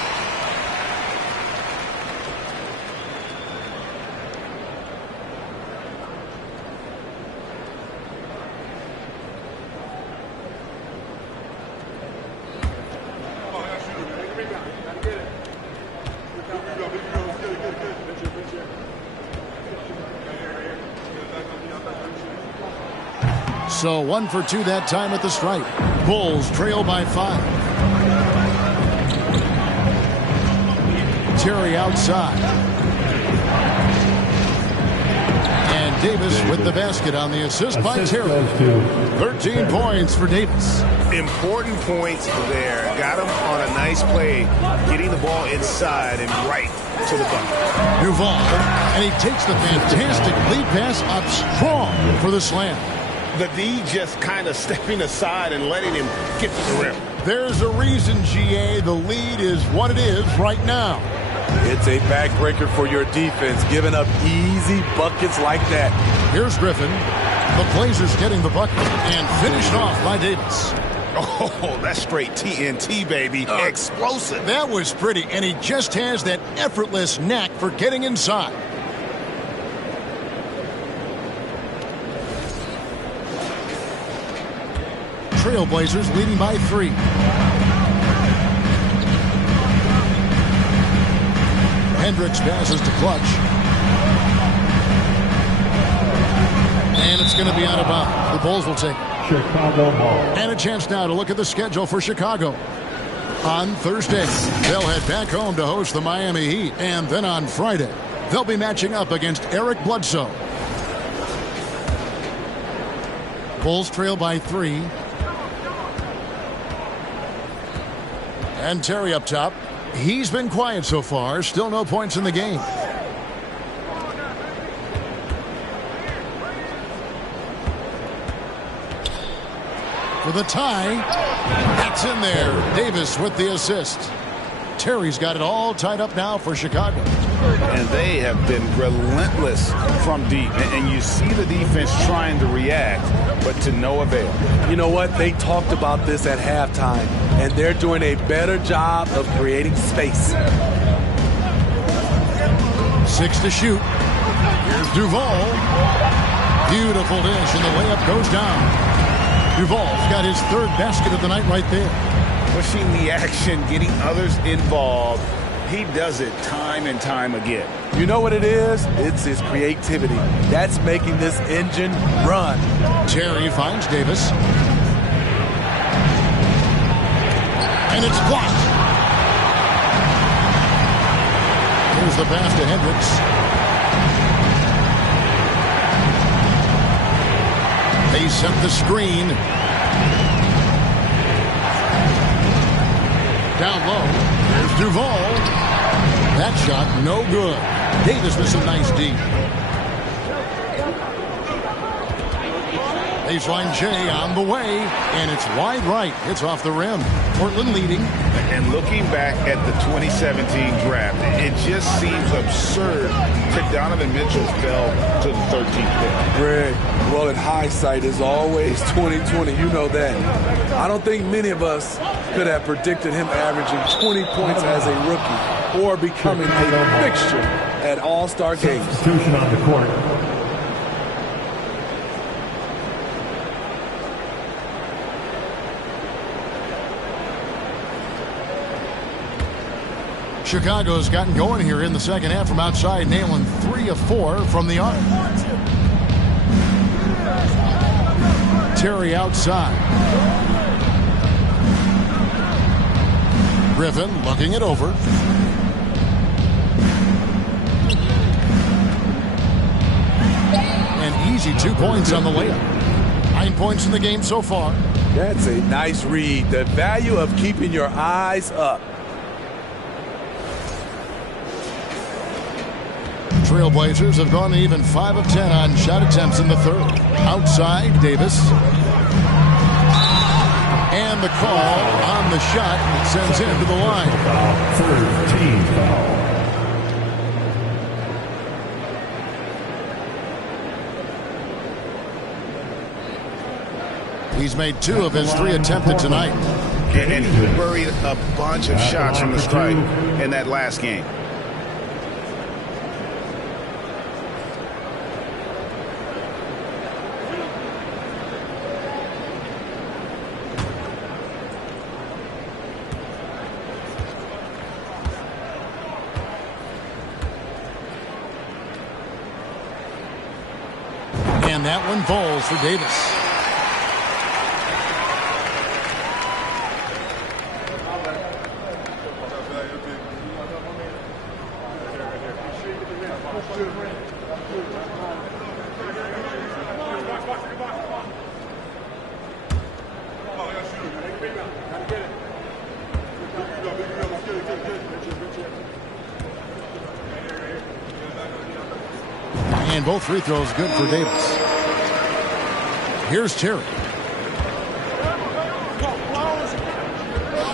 So 1 for 2 that time at the stripe. Bulls trail by 5. Terry outside. And Davis with the basket on the assist by Terry. 13 points for Davis. Important points there. Got him on a nice play, getting the ball inside and right to the bucket. Duval, and he takes the fantastic lead pass up strong for the slam. The D just kind of stepping aside and letting him get to the rim. There's a reason, GA, the lead is what it is right now. It's a backbreaker for your defense, giving up easy buckets like that. Here's Griffin. The Blazers getting the bucket and finished off by Davis. Oh, that's straight TNT, baby. Explosive. That was pretty, and he just has that effortless knack for getting inside. Trailblazers leading by 3. Hendricks passes to Clutch. And it's going to be out of bounds. The Bulls will take it. Chicago ball. And a chance now to look at the schedule for Chicago. On Thursday, they'll head back home to host the Miami Heat. And then on Friday, they'll be matching up against Eric Bledsoe. Bulls trail by 3. And Terry up top. He's been quiet so far. Still no points in the game. For the tie. That's in there. Davis with the assist. Terry's got it all tied up now for Chicago. And they have been relentless from deep. And you see the defense trying to react, but to no avail. You know what? They talked about this at halftime, and they're doing a better job of creating space. 6 to shoot. Here's Duval. Beautiful dish, and the layup goes down. Duval's got his 3rd basket of the night right there. Pushing the action, getting others involved. He does it time and time again. You know what it is? It's his creativity. That's making this engine run. Terry finds Davis. And it's blocked. Here's the pass to Hendricks. They set the screen. Down low. There's Duval. That shot, no good. Davis with some nice D. Baseline J on the way, and it's wide right. It's off the rim. Portland leading. And looking back at the 2017 draft, it just seems absurd that Donovan Mitchell fell to the 13th pick. Greg, well, in hindsight is always 2020. You know that. I don't think many of us could have predicted him averaging 20 points as a rookie or becoming a fixture at All-Star games. Substitution on the court. Chicago's gotten going here in the second half from outside, nailing 3 of 4 from the arc. Terry outside. Griffin looking it over. An easy 2 points on the layup. 9 points in the game so far. That's a nice read. The value of keeping your eyes up. Trailblazers have gone even 5 of 10 on shot attempts in the third. Outside, Davis. And the call on the shot that sends him to the line. Third team foul. He's made 2 of his 3 attempted tonight. And he buried a bunch of shots from the stripe in that last game. And that one falls for Davis. And both free throws good for Davis. Here's Terry.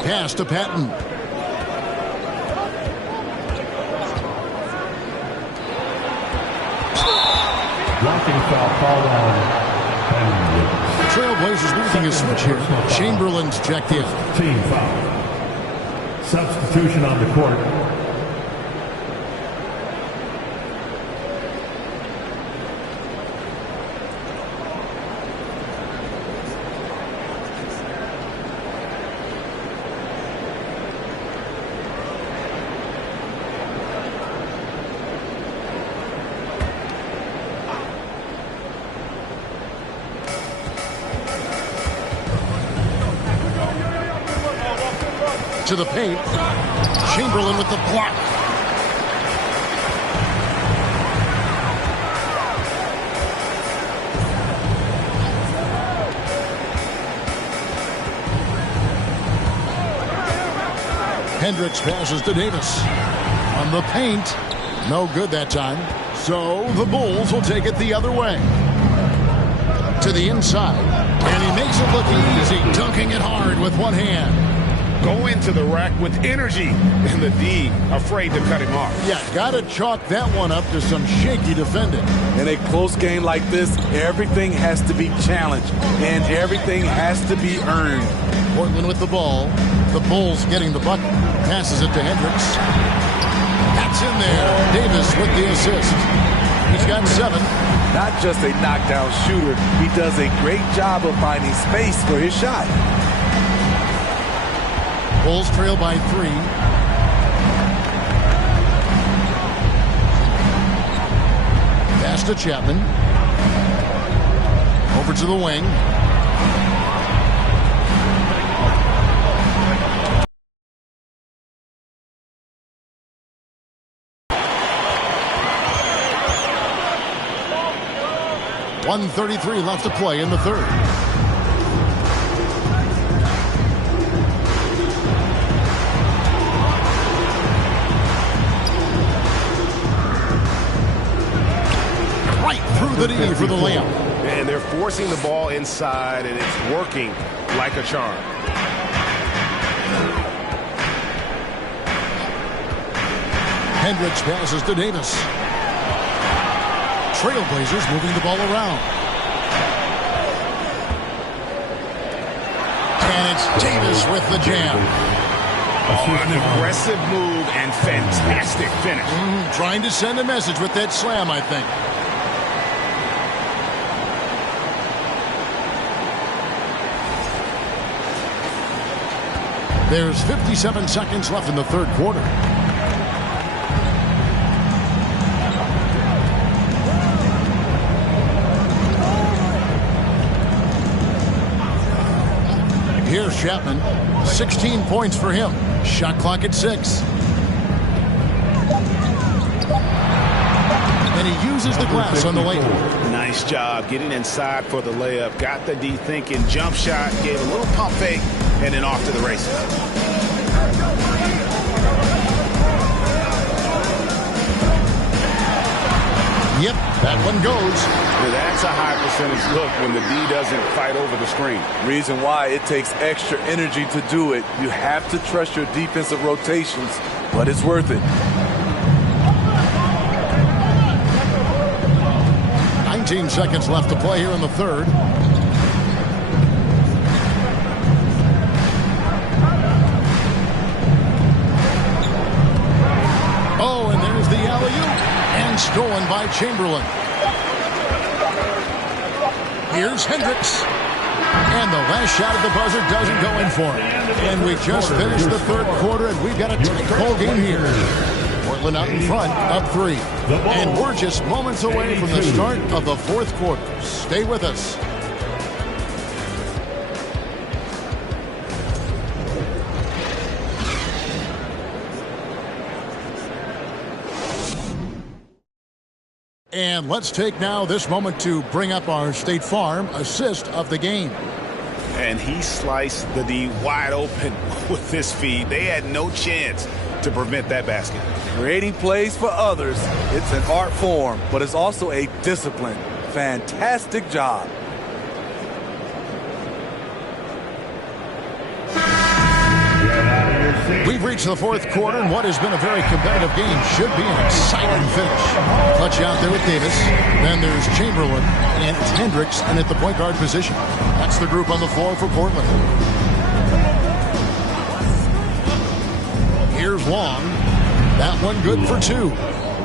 Pass to Patton. Blocking foul called on. Trailblazers losing a switch here. Chamberlain's checked in. Team foul. Substitution on the court. To the paint. Chamberlain with the block. Hendricks passes to Davis. On the paint. No good that time. So the Bulls will take it the other way. To the inside. And he makes it look easy, dunking it hard with one hand. Go into the rack with energy, and the D afraid to cut him off. Yeah, got to chalk that one up to some shaky defending. In a close game like this, everything has to be challenged, and everything has to be earned. Portland with the ball. The Bulls getting the bucket. Passes it to Hendricks. That's in there. Davis with the assist. He's got 7. Not just a knockdown shooter, he does a great job of finding space for his shot. Bulls trail by 3. Pass to Chapman. Over to the wing. .133 left to play in the third. right through the D for the layup. And they're forcing the ball inside, and it's working like a charm. Hendricks passes to Davis. Trailblazers moving the ball around. And it's Davis with the jam. An aggressive move and fantastic finish. Trying to send a message with that slam, I think. There's 57 seconds left in the third quarter. Here's Chapman. 16 points for him. Shot clock at 6. And he uses the glass on the layup. Nice job getting inside for the layup. Got the D thinking. Jump shot. Gave a little pump fake. And then off to the races. Yep, that one goes. Well, that's a high percentage look when the D doesn't fight over the screen. Reason why it takes extra energy to do it. You have to trust your defensive rotations, but it's worth it. 19 seconds left to play here in the third. Oh, and there's the alley-oop. And stolen by Chamberlain. Here's Hendricks. And the last shot at the buzzer doesn't go in for him. And we just finished the third quarter, and we've got a tight ball game here. Portland out in front, up 3. And we're just moments away from the start of the fourth quarter. Stay with us. And let's take now this moment to bring up our State Farm assist of the game. And he sliced the D wide open with his feed. They had no chance to prevent that basket. Creating plays for others, it's an art form, but it's also a discipline. Fantastic job. We've reached the fourth quarter, and what has been a very competitive game should be an exciting finish. Clutch out there with Davis. Then there's Chamberlain, and it's Hendricks, and at the point guard position. That's the group on the floor for Portland. Here's Long. That one good for 2.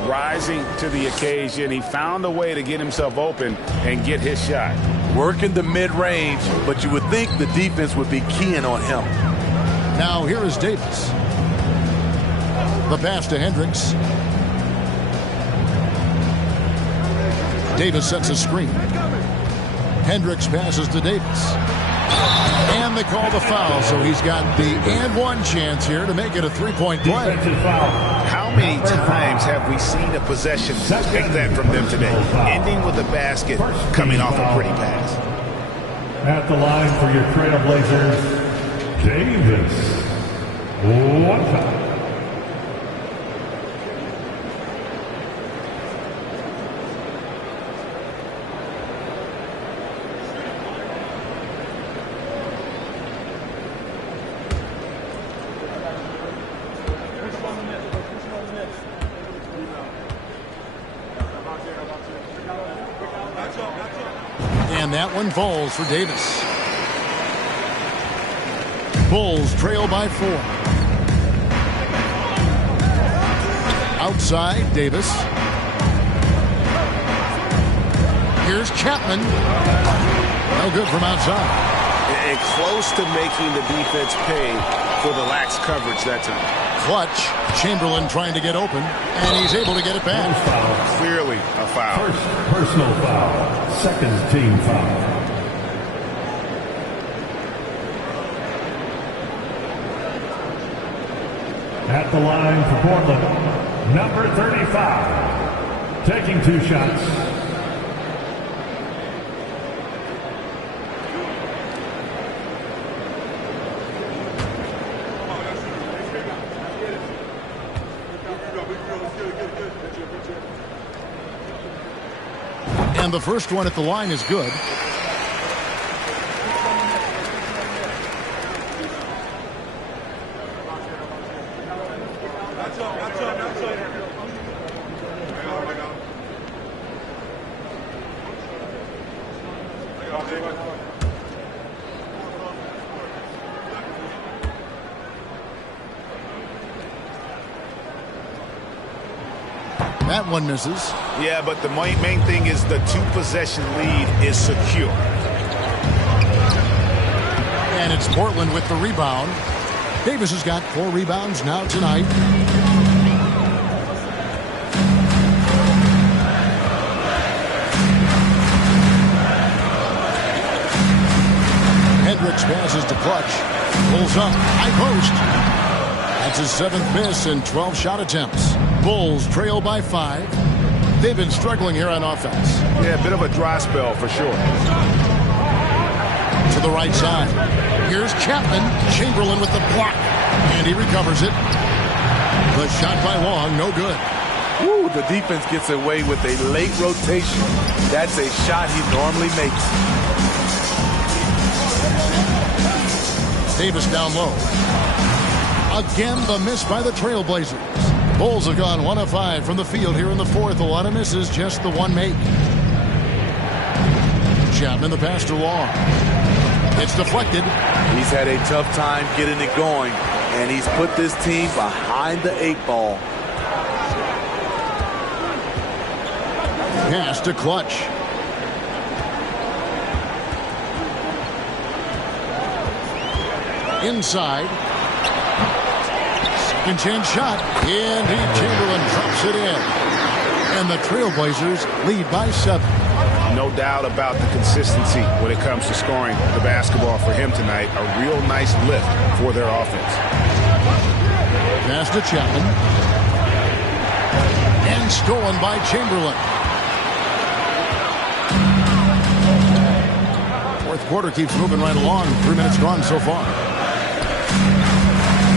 Rising to the occasion, he found a way to get himself open and get his shot. Working the mid-range, but you would think the defense would be keying on him. Now here is Davis. The pass to Hendricks. Davis sets a screen. Hendricks passes to Davis. And they call the foul, so he's got the and one chance here to make it a three-point play. How many times have we seen a possession take that from them today? Ending with a basket, coming off a pretty pass. At the line for your Trailblazers, Davis. One time. And that one falls for Davis. Bulls trail by 4. Outside, Davis. Here's Chapman. No good from outside. And close to making the defense pay for the lax coverage that time. Clutch. Chamberlain trying to get open, and he's able to get it back. Clearly a foul. First personal foul. Second team foul. At the line for Portland, number 35, taking 2 shots. And the first one at the line is good. That one misses. Yeah, but the main thing is the two-possession lead is secure. And it's Portland with the rebound. Davis has got 4 rebounds now tonight. Hendricks passes to Clutch. Pulls up. High post. That's his 7th miss in 12 shot attempts. Bulls trail by 5. They've been struggling here on offense. Yeah, a bit of a dry spell for sure. To the right side. Here's Chapman. Chamberlain with the block. And he recovers it. The shot by Long, no good. Ooh, the defense gets away with a late rotation. That's a shot he normally makes. Davis down low. Again, the miss by the Trailblazers. Bulls have gone 1 of 5 from the field here in the 4th. A lot of misses, just the one make. Chapman the pass to Long. It's deflected. He's had a tough time getting it going, and he's put this team behind the 8 ball. Pass to Clutch. Inside. Second chance shot. Indeed, Chamberlain drops it in. And the Trailblazers lead by 7. No doubt about the consistency when it comes to scoring the basketball for him tonight. A real nice lift for their offense. Pass to Chapman. And stolen by Chamberlain. 4th quarter keeps moving right along. 3 minutes gone so far.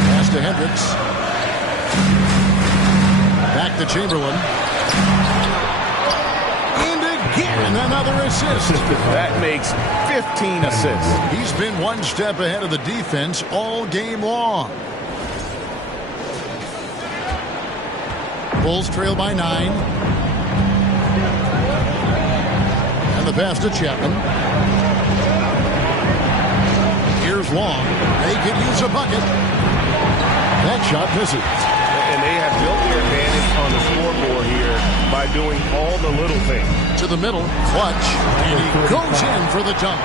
Pass to Hendricks. Back to Chamberlain. And again, another assist. That makes 15 assists. He's been one step ahead of the defense all game long. Bulls trail by 9. And the pass to Chapman. Here's Long. They could use a bucket. That shot misses. And they have built their advantage on the scoreboard here by doing all the little things. To the middle, Clutch, and he goes in for the dunk.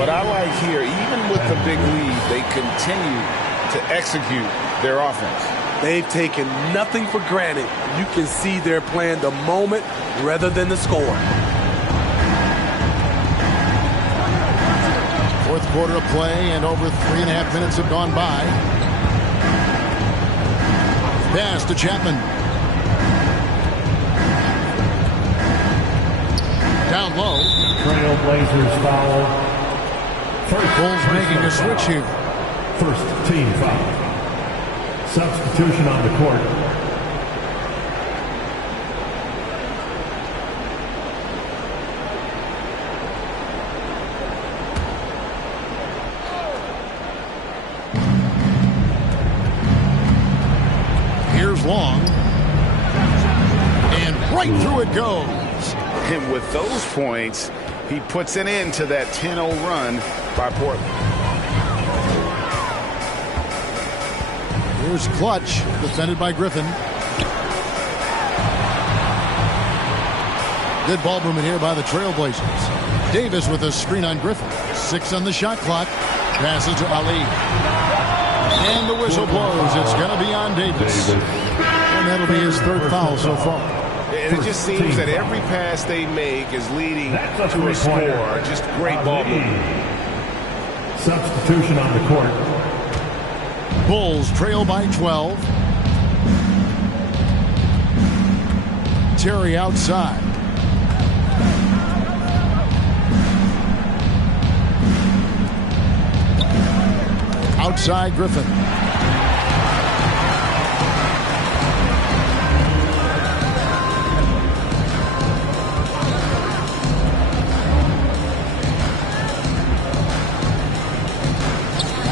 What I like here, even with the big lead, they continue to execute their offense. They've taken nothing for granted. You can see they're playing the moment rather than the score. 4th quarter of play, and over 3.5 minutes have gone by. Pass to Chapman. Down low. Trailblazers foul. Bulls making a switch here. First team foul. Substitution on the court. Here's Long. And right through it goes. And with those points, he puts an end to that 10-0 run by Portland. Here's Clutch, defended by Griffin. Good ball movement here by the Trailblazers. Davis with a screen on Griffin. 6 on the shot clock. Passes to Ali. And the whistle blows. It's going to be on Davis. And that'll be his 3rd foul so far. And it just seems that every pass they make is leading to a score. Just great ball movement. Substitution on the court. Bulls trail by 12. Terry outside. Outside Griffin.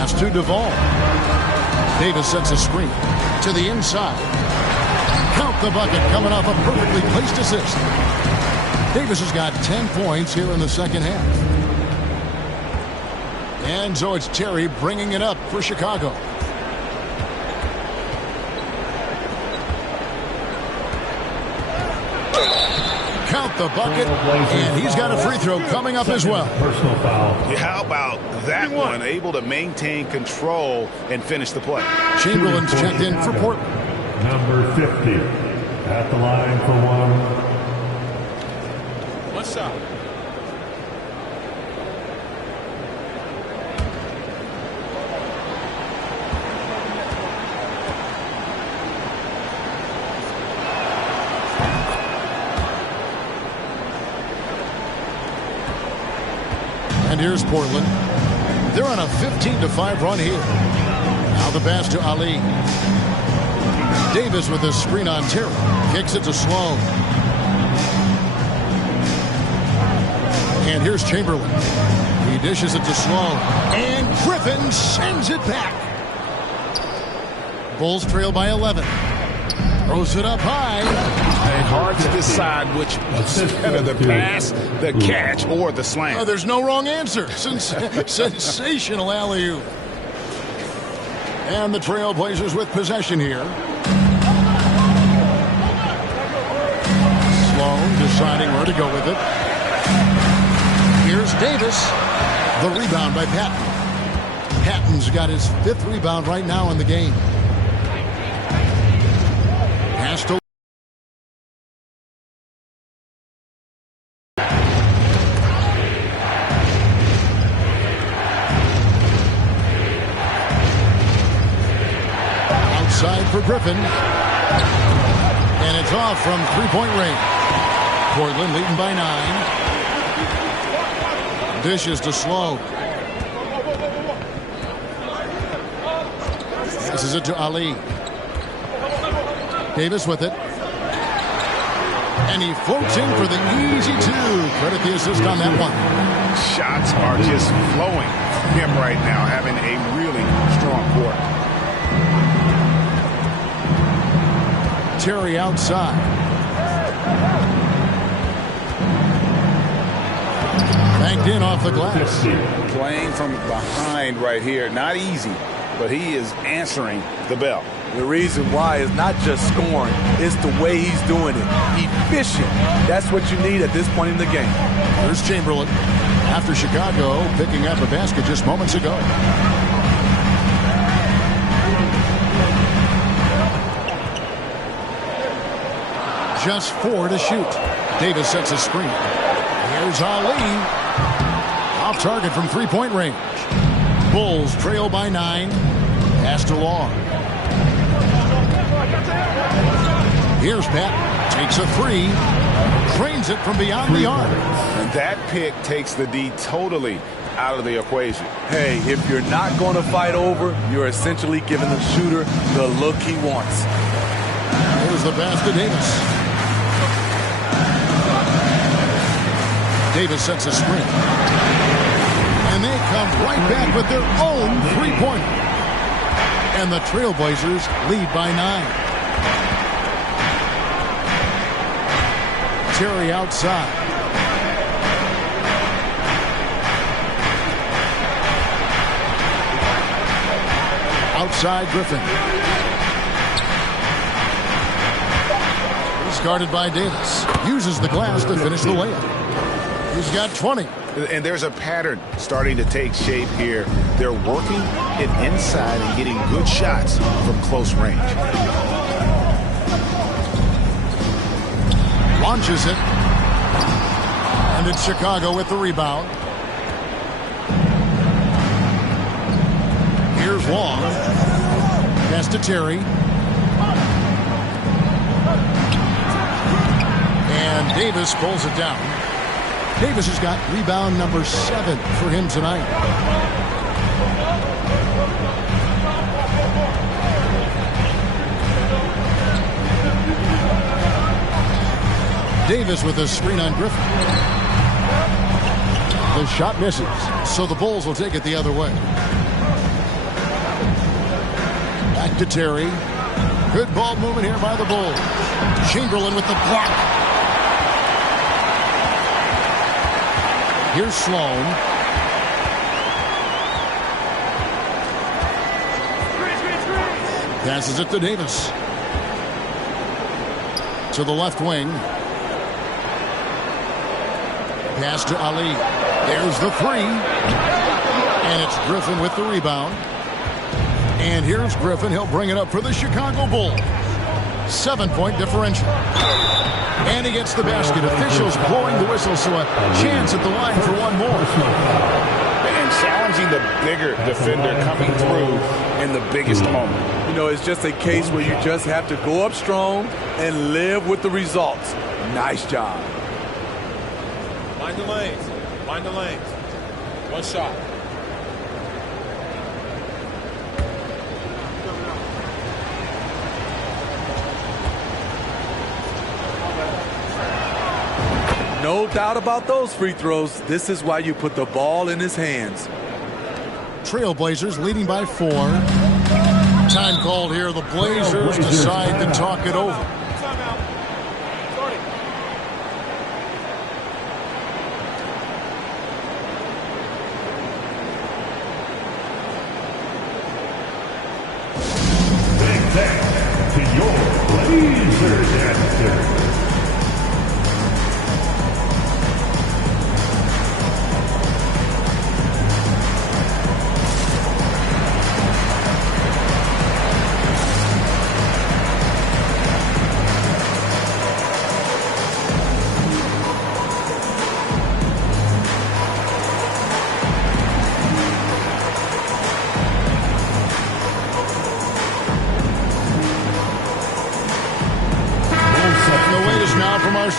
Pass to Duvall. Davis sets a screen to the inside. Count the bucket coming off a perfectly placed assist. Davis has got 10 points here in the second half. And so it's Terry bringing it up for Chicago. Count the bucket, and he's got a free throw coming up as well. Personal foul. Yeah, how about that one? Able to maintain control and finish the play. Chamberlain's checked in for Portland. Number 50 at the line for one. What's up? And here's Portland. They're on a 15-5 run here. Now the pass to Ali. Davis with a screen on Terry. Kicks it to Sloan. And here's Chamberlain. He dishes it to Sloan. And Griffin sends it back. Bulls trail by 11. Throws it up high. And hard to decide which was better, the pass, the catch, or the slam. Oh, there's no wrong answer. Sensational alley-oop. And the Trailblazers with possession here. Sloan deciding where to go with it. Here's Davis. The rebound by Patton. Patton's got his 5th rebound right now in the game. Pass to outside for Griffin. And it's off from three-point range. Portland leading by 9. Dishes to Sloan. This is it to Ali. Davis with it. And he floats in for the easy 2. Credit the assist on that one. Shots are just flowing from him right now, having a really strong court. Terry outside. Banked in off the glass. Playing from behind right here. Not easy, but he is answering the bell. The reason why is not just scoring, it's the way he's doing it. Efficient. That's what you need at this point in the game. There's Chamberlain. After Chicago picking up a basket just moments ago. Just 4 to shoot. Davis sets a screen. Here's Ali. Off target from three-point range. Bulls trail by 9. Pass to Long. Here's Pat. Takes a 3. Trains it from beyond the arc. And that pick takes the D totally out of the equation. Hey, if you're not going to fight over, you're essentially giving the shooter the look he wants. Here's the pass to Davis. Davis sets a screen. And they come right back with their own three-pointer. And the Trailblazers lead by 9. Terry outside. Outside Griffin. He's guarded by Davis. Uses the glass to finish the layup. He's got 20. And there's a pattern starting to take shape here. They're working it inside and getting good shots from close range. Launches it. And it's Chicago with the rebound. Here's Long. Pass to Terry. And Davis pulls it down. Davis has got rebound number 7 for him tonight. Davis with a screen on Griffin. The shot misses, so the Bulls will take it the other way. Back to Terry. Good ball movement here by the Bulls. Chamberlain with the block. Here's Sloan. Passes it to Davis. To the left wing. Pass to Ali. There's the three. And it's Griffin with the rebound. And here's Griffin. He'll bring it up for the Chicago Bulls. 7-point differential. And he gets the basket. Officials blowing the whistle, so a chance at the line for one more. And challenging the bigger defender coming through in the biggest moment. You know, it's just a case where you just have to go up strong and live with the results. Nice job. Mind the lanes. Mind the lanes. One shot. No doubt about those free throws. This is why you put the ball in his hands. Trailblazers leading by 4. Time called here. The Blazers decide to talk it over. Big thanks to your Blazers answer.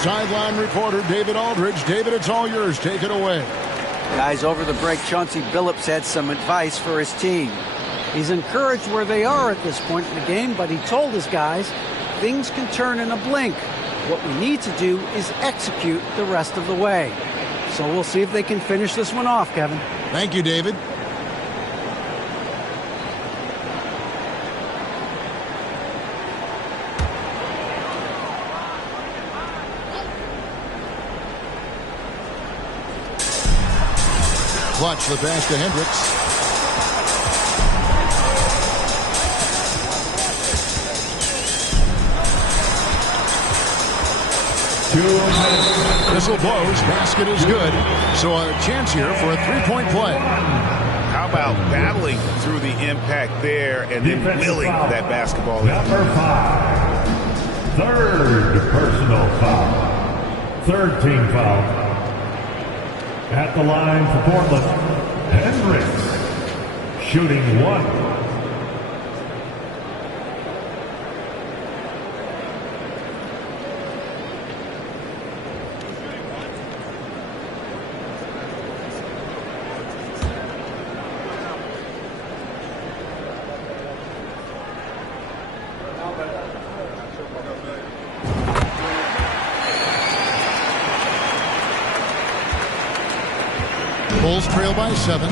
Sideline reporter David Aldridge. David, it's all yours. Take it away. Guys, over the break, Chauncey Billups had some advice for his team. He's encouraged where they are at this point in the game, but he told his guys things can turn in a blink. What we need to do is execute the rest of the way. So we'll see if they can finish this one off, Kevin. Thank you, David. Clutch the pass to Hendricks. Whistle blows. Basket is good. So a chance here for a three-point play. How about battling through the impact there and then willing that basketball in? Number 5. Third personal foul. Third team foul. At the line for Portland, Hendricks, shooting 1. Bulls trail by 7.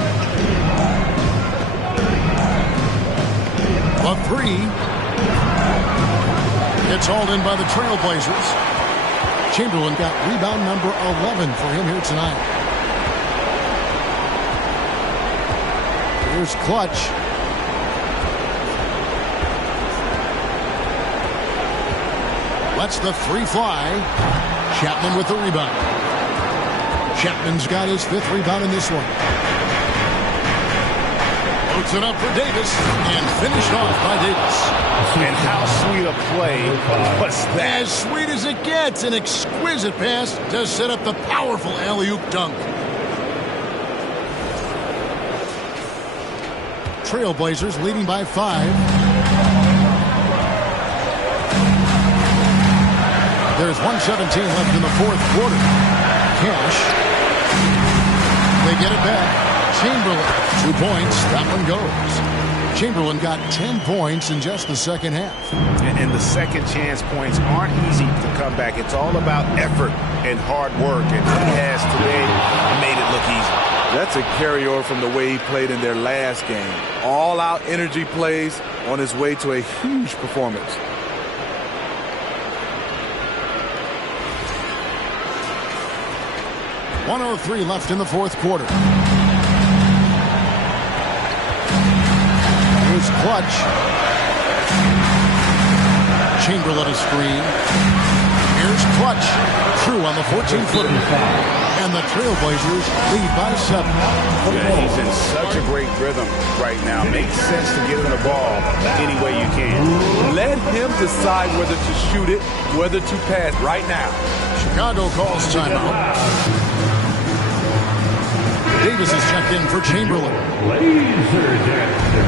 A 3. It's hauled in by the Trailblazers. Chamberlain got rebound number 11 for him here tonight. Here's Clutch. Lets the 3 fly. Chapman with the rebound. Chapman's got his 5th rebound in this one. Puts it up for Davis and finished off by Davis. And how sweet a play was that? As sweet as it gets. An exquisite pass to set up the powerful alley-oop dunk. Trailblazers leading by 5. There's 1:17 left in the 4th quarter. Cash. They get it back. Chamberlain, 2 points. That one goes. Chamberlain got 10 points in just the second half. And the second chance points aren't easy to come back. It's all about effort and hard work. And he has today made it look easy. That's a carryover from the way he played in their last game. All-out energy plays on his way to a huge performance. .103 left in the fourth quarter. Here's Clutch. Chamberlain a screen. Here's Clutch. True on the 14-footer. And the Trailblazers lead by 7. Yeah, he's in such a great rhythm right now. Makes sense to give him the ball any way you can. Let him decide whether to shoot it, whether to pass right now. Chicago calls timeout. Davis is checked in for Chamberlain. Laser dancer.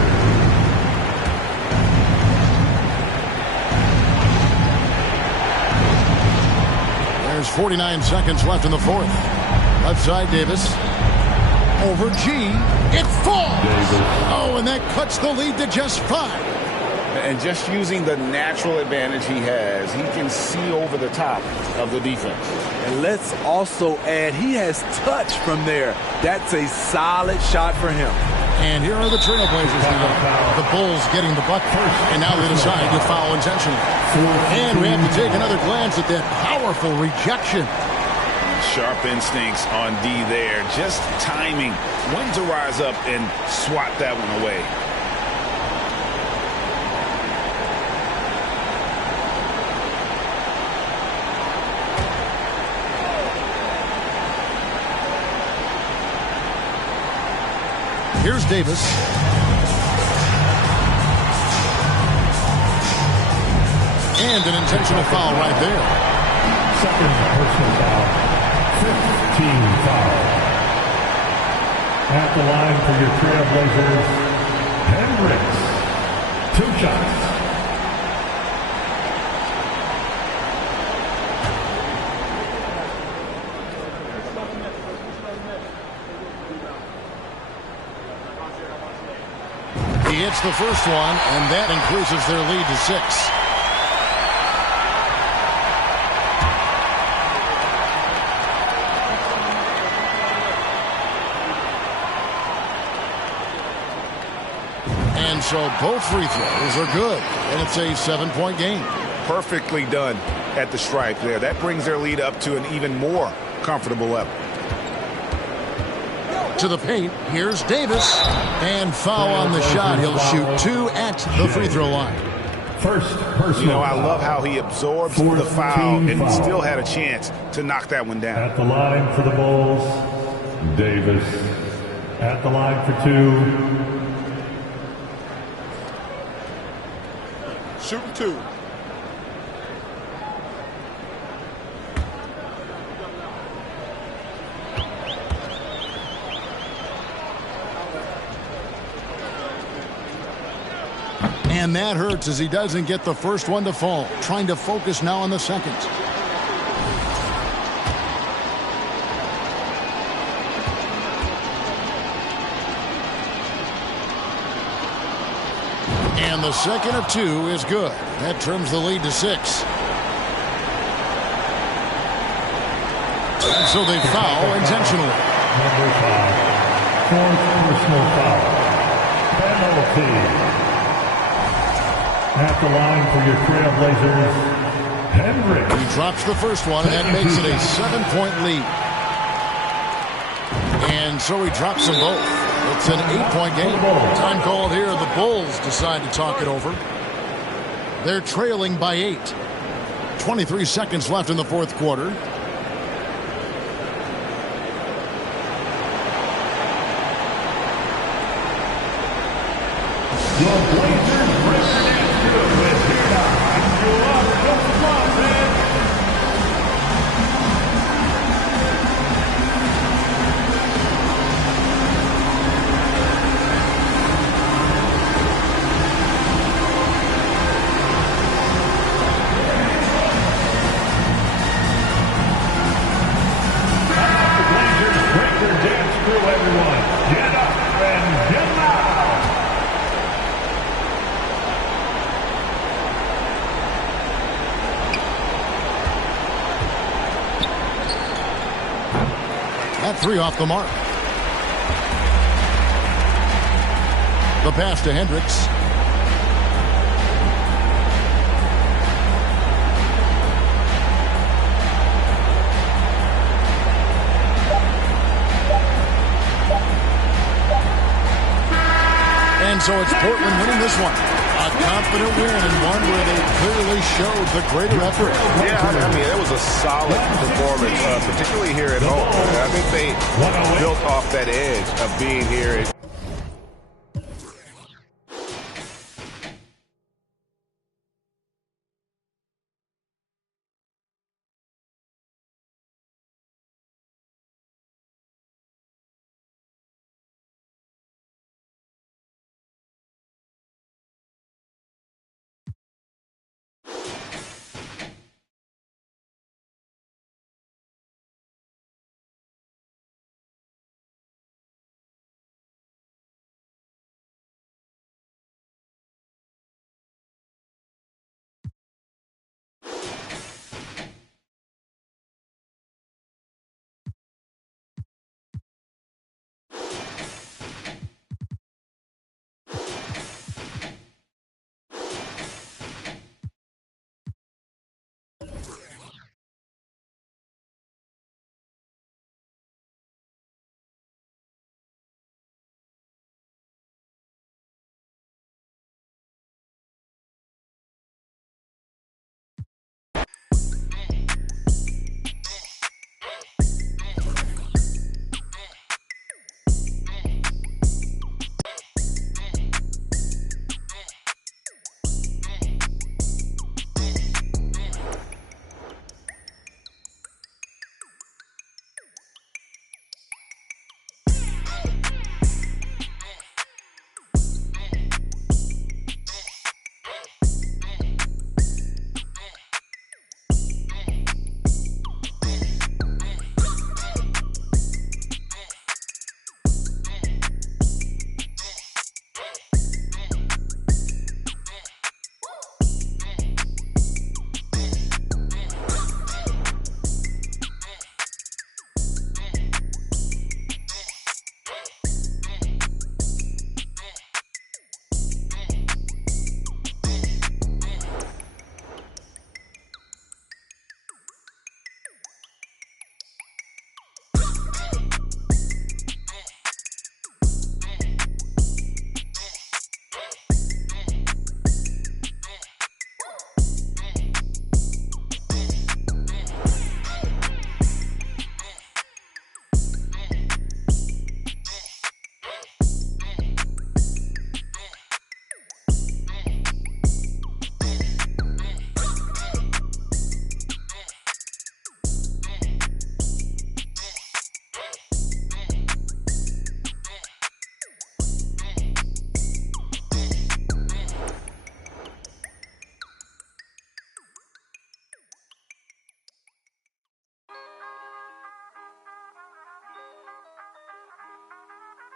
There's 49 seconds left in the fourth. Left side, Davis. Over G. It falls. Oh, and that cuts the lead to just 5. And just using the natural advantage he has, he can see over the top of the defense. And let's also add, he has touch from there. That's a solid shot for him. And here are the Trailblazers now. The Bulls getting the buck first, and now they decide to foul intentionally. And we have to take another glance at that powerful rejection. Sharp instincts on D there. Just timing when to rise up and swat that one away. Here's Davis. And an intentional foul right there. Second personal foul. 15 foul. At the line for your Trailblazers, Hendricks. 2 shots. He hits the first one, and that increases their lead to 6. And so both free throws are good, and it's a 7-point game. Perfectly done at the stripe there. That brings their lead up to an even more comfortable level. To the paint, here's Davis. And foul on the shot. He'll shoot 2 at the free throw line. First personal. You know, I love how he absorbs the foul and still had a chance to knock that one down. At the line for the Bulls, Davis. At the line for 2. Shooting 2. And that hurts as he doesn't get the first one to fall. Trying to focus now on the second. And the second of 2 is good. That trims the lead to 6. And so they foul intentionally. Number 5. Fourth personal foul. Penalty. At the line for your Trailblazers, Hendricks. He drops the first one, and that makes it a 7-point lead. And so he drops them both. It's an 8-point game. Time called here. The Bulls decide to talk it over. They're trailing by 8. 23 seconds left in the fourth quarter. The Blazers record is good with That 3 off the mark. The pass to Hendricks. And so it's Portland winning this one. A confident win and one where they clearly showed the greater effort. Yeah, I mean, it was a solid performance, particularly here at home. I think they built off that edge of being here.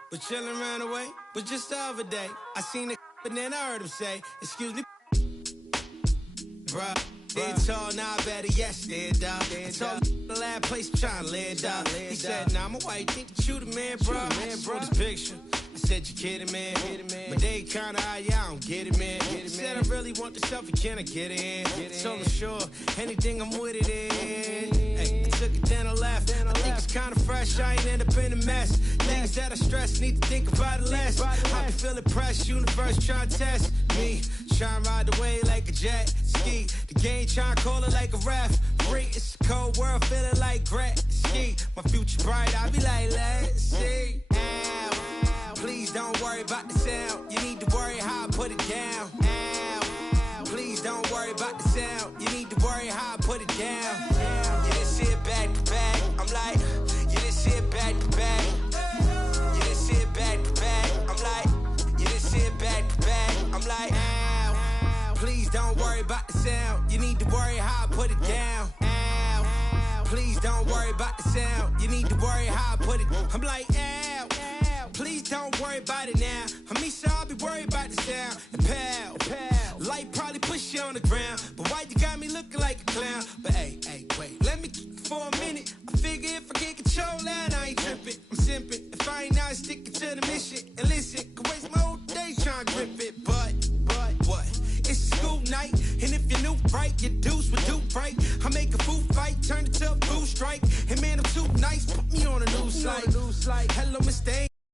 But chillin' around the way, but just the other day, I seen it, but then I heard him say, excuse me, bruh. Dead tall, now I better yes, dead dog. I told the last place I'm trying to live, dog. He said, nah, I'm a white, think that you the man, bro. I just saw this picture. I said, you kidding, man? But they kinda high, yeah, I don't get it, man. He said, I really want the selfie, can I get it in? So I'm sure, anything I'm with it in. Hey, I took it, then I left. I think it's kinda fresh, I ain't end up in a mess. Things that I stress, need to think about it less. I can feel pressed, universe trying to test me. Trying to ride the wave like a jet ski. The game trying to call it like a ref. It's a cold world, feeling like Gret ski. My future bright, I be like, let's see. Ow, please don't worry about the sound. You need to worry how I put it down. Ow, please don't worry about the sound. You need to worry how I put it down. You didn't see it back to back. I'm like, you didn't see it back to back. You didn't see it back to back. I'm like, you didn't see it back to back. I'm like, ow, please don't worry about the sound. You need to worry how I put it down. Ow, please don't worry about the sound. You need to worry how I put it. I'm like, ow, please don't worry about it now. I mean, so I'll be worried about the sound. And pal, light probably push you on the ground. But why you got me looking like a clown? But hey, wait, let me keep it for a minute. I figure if I can't control that, I ain't tripping. I'm simping. If I ain't out sticking to the mission. And listen, could waste my whole day strike.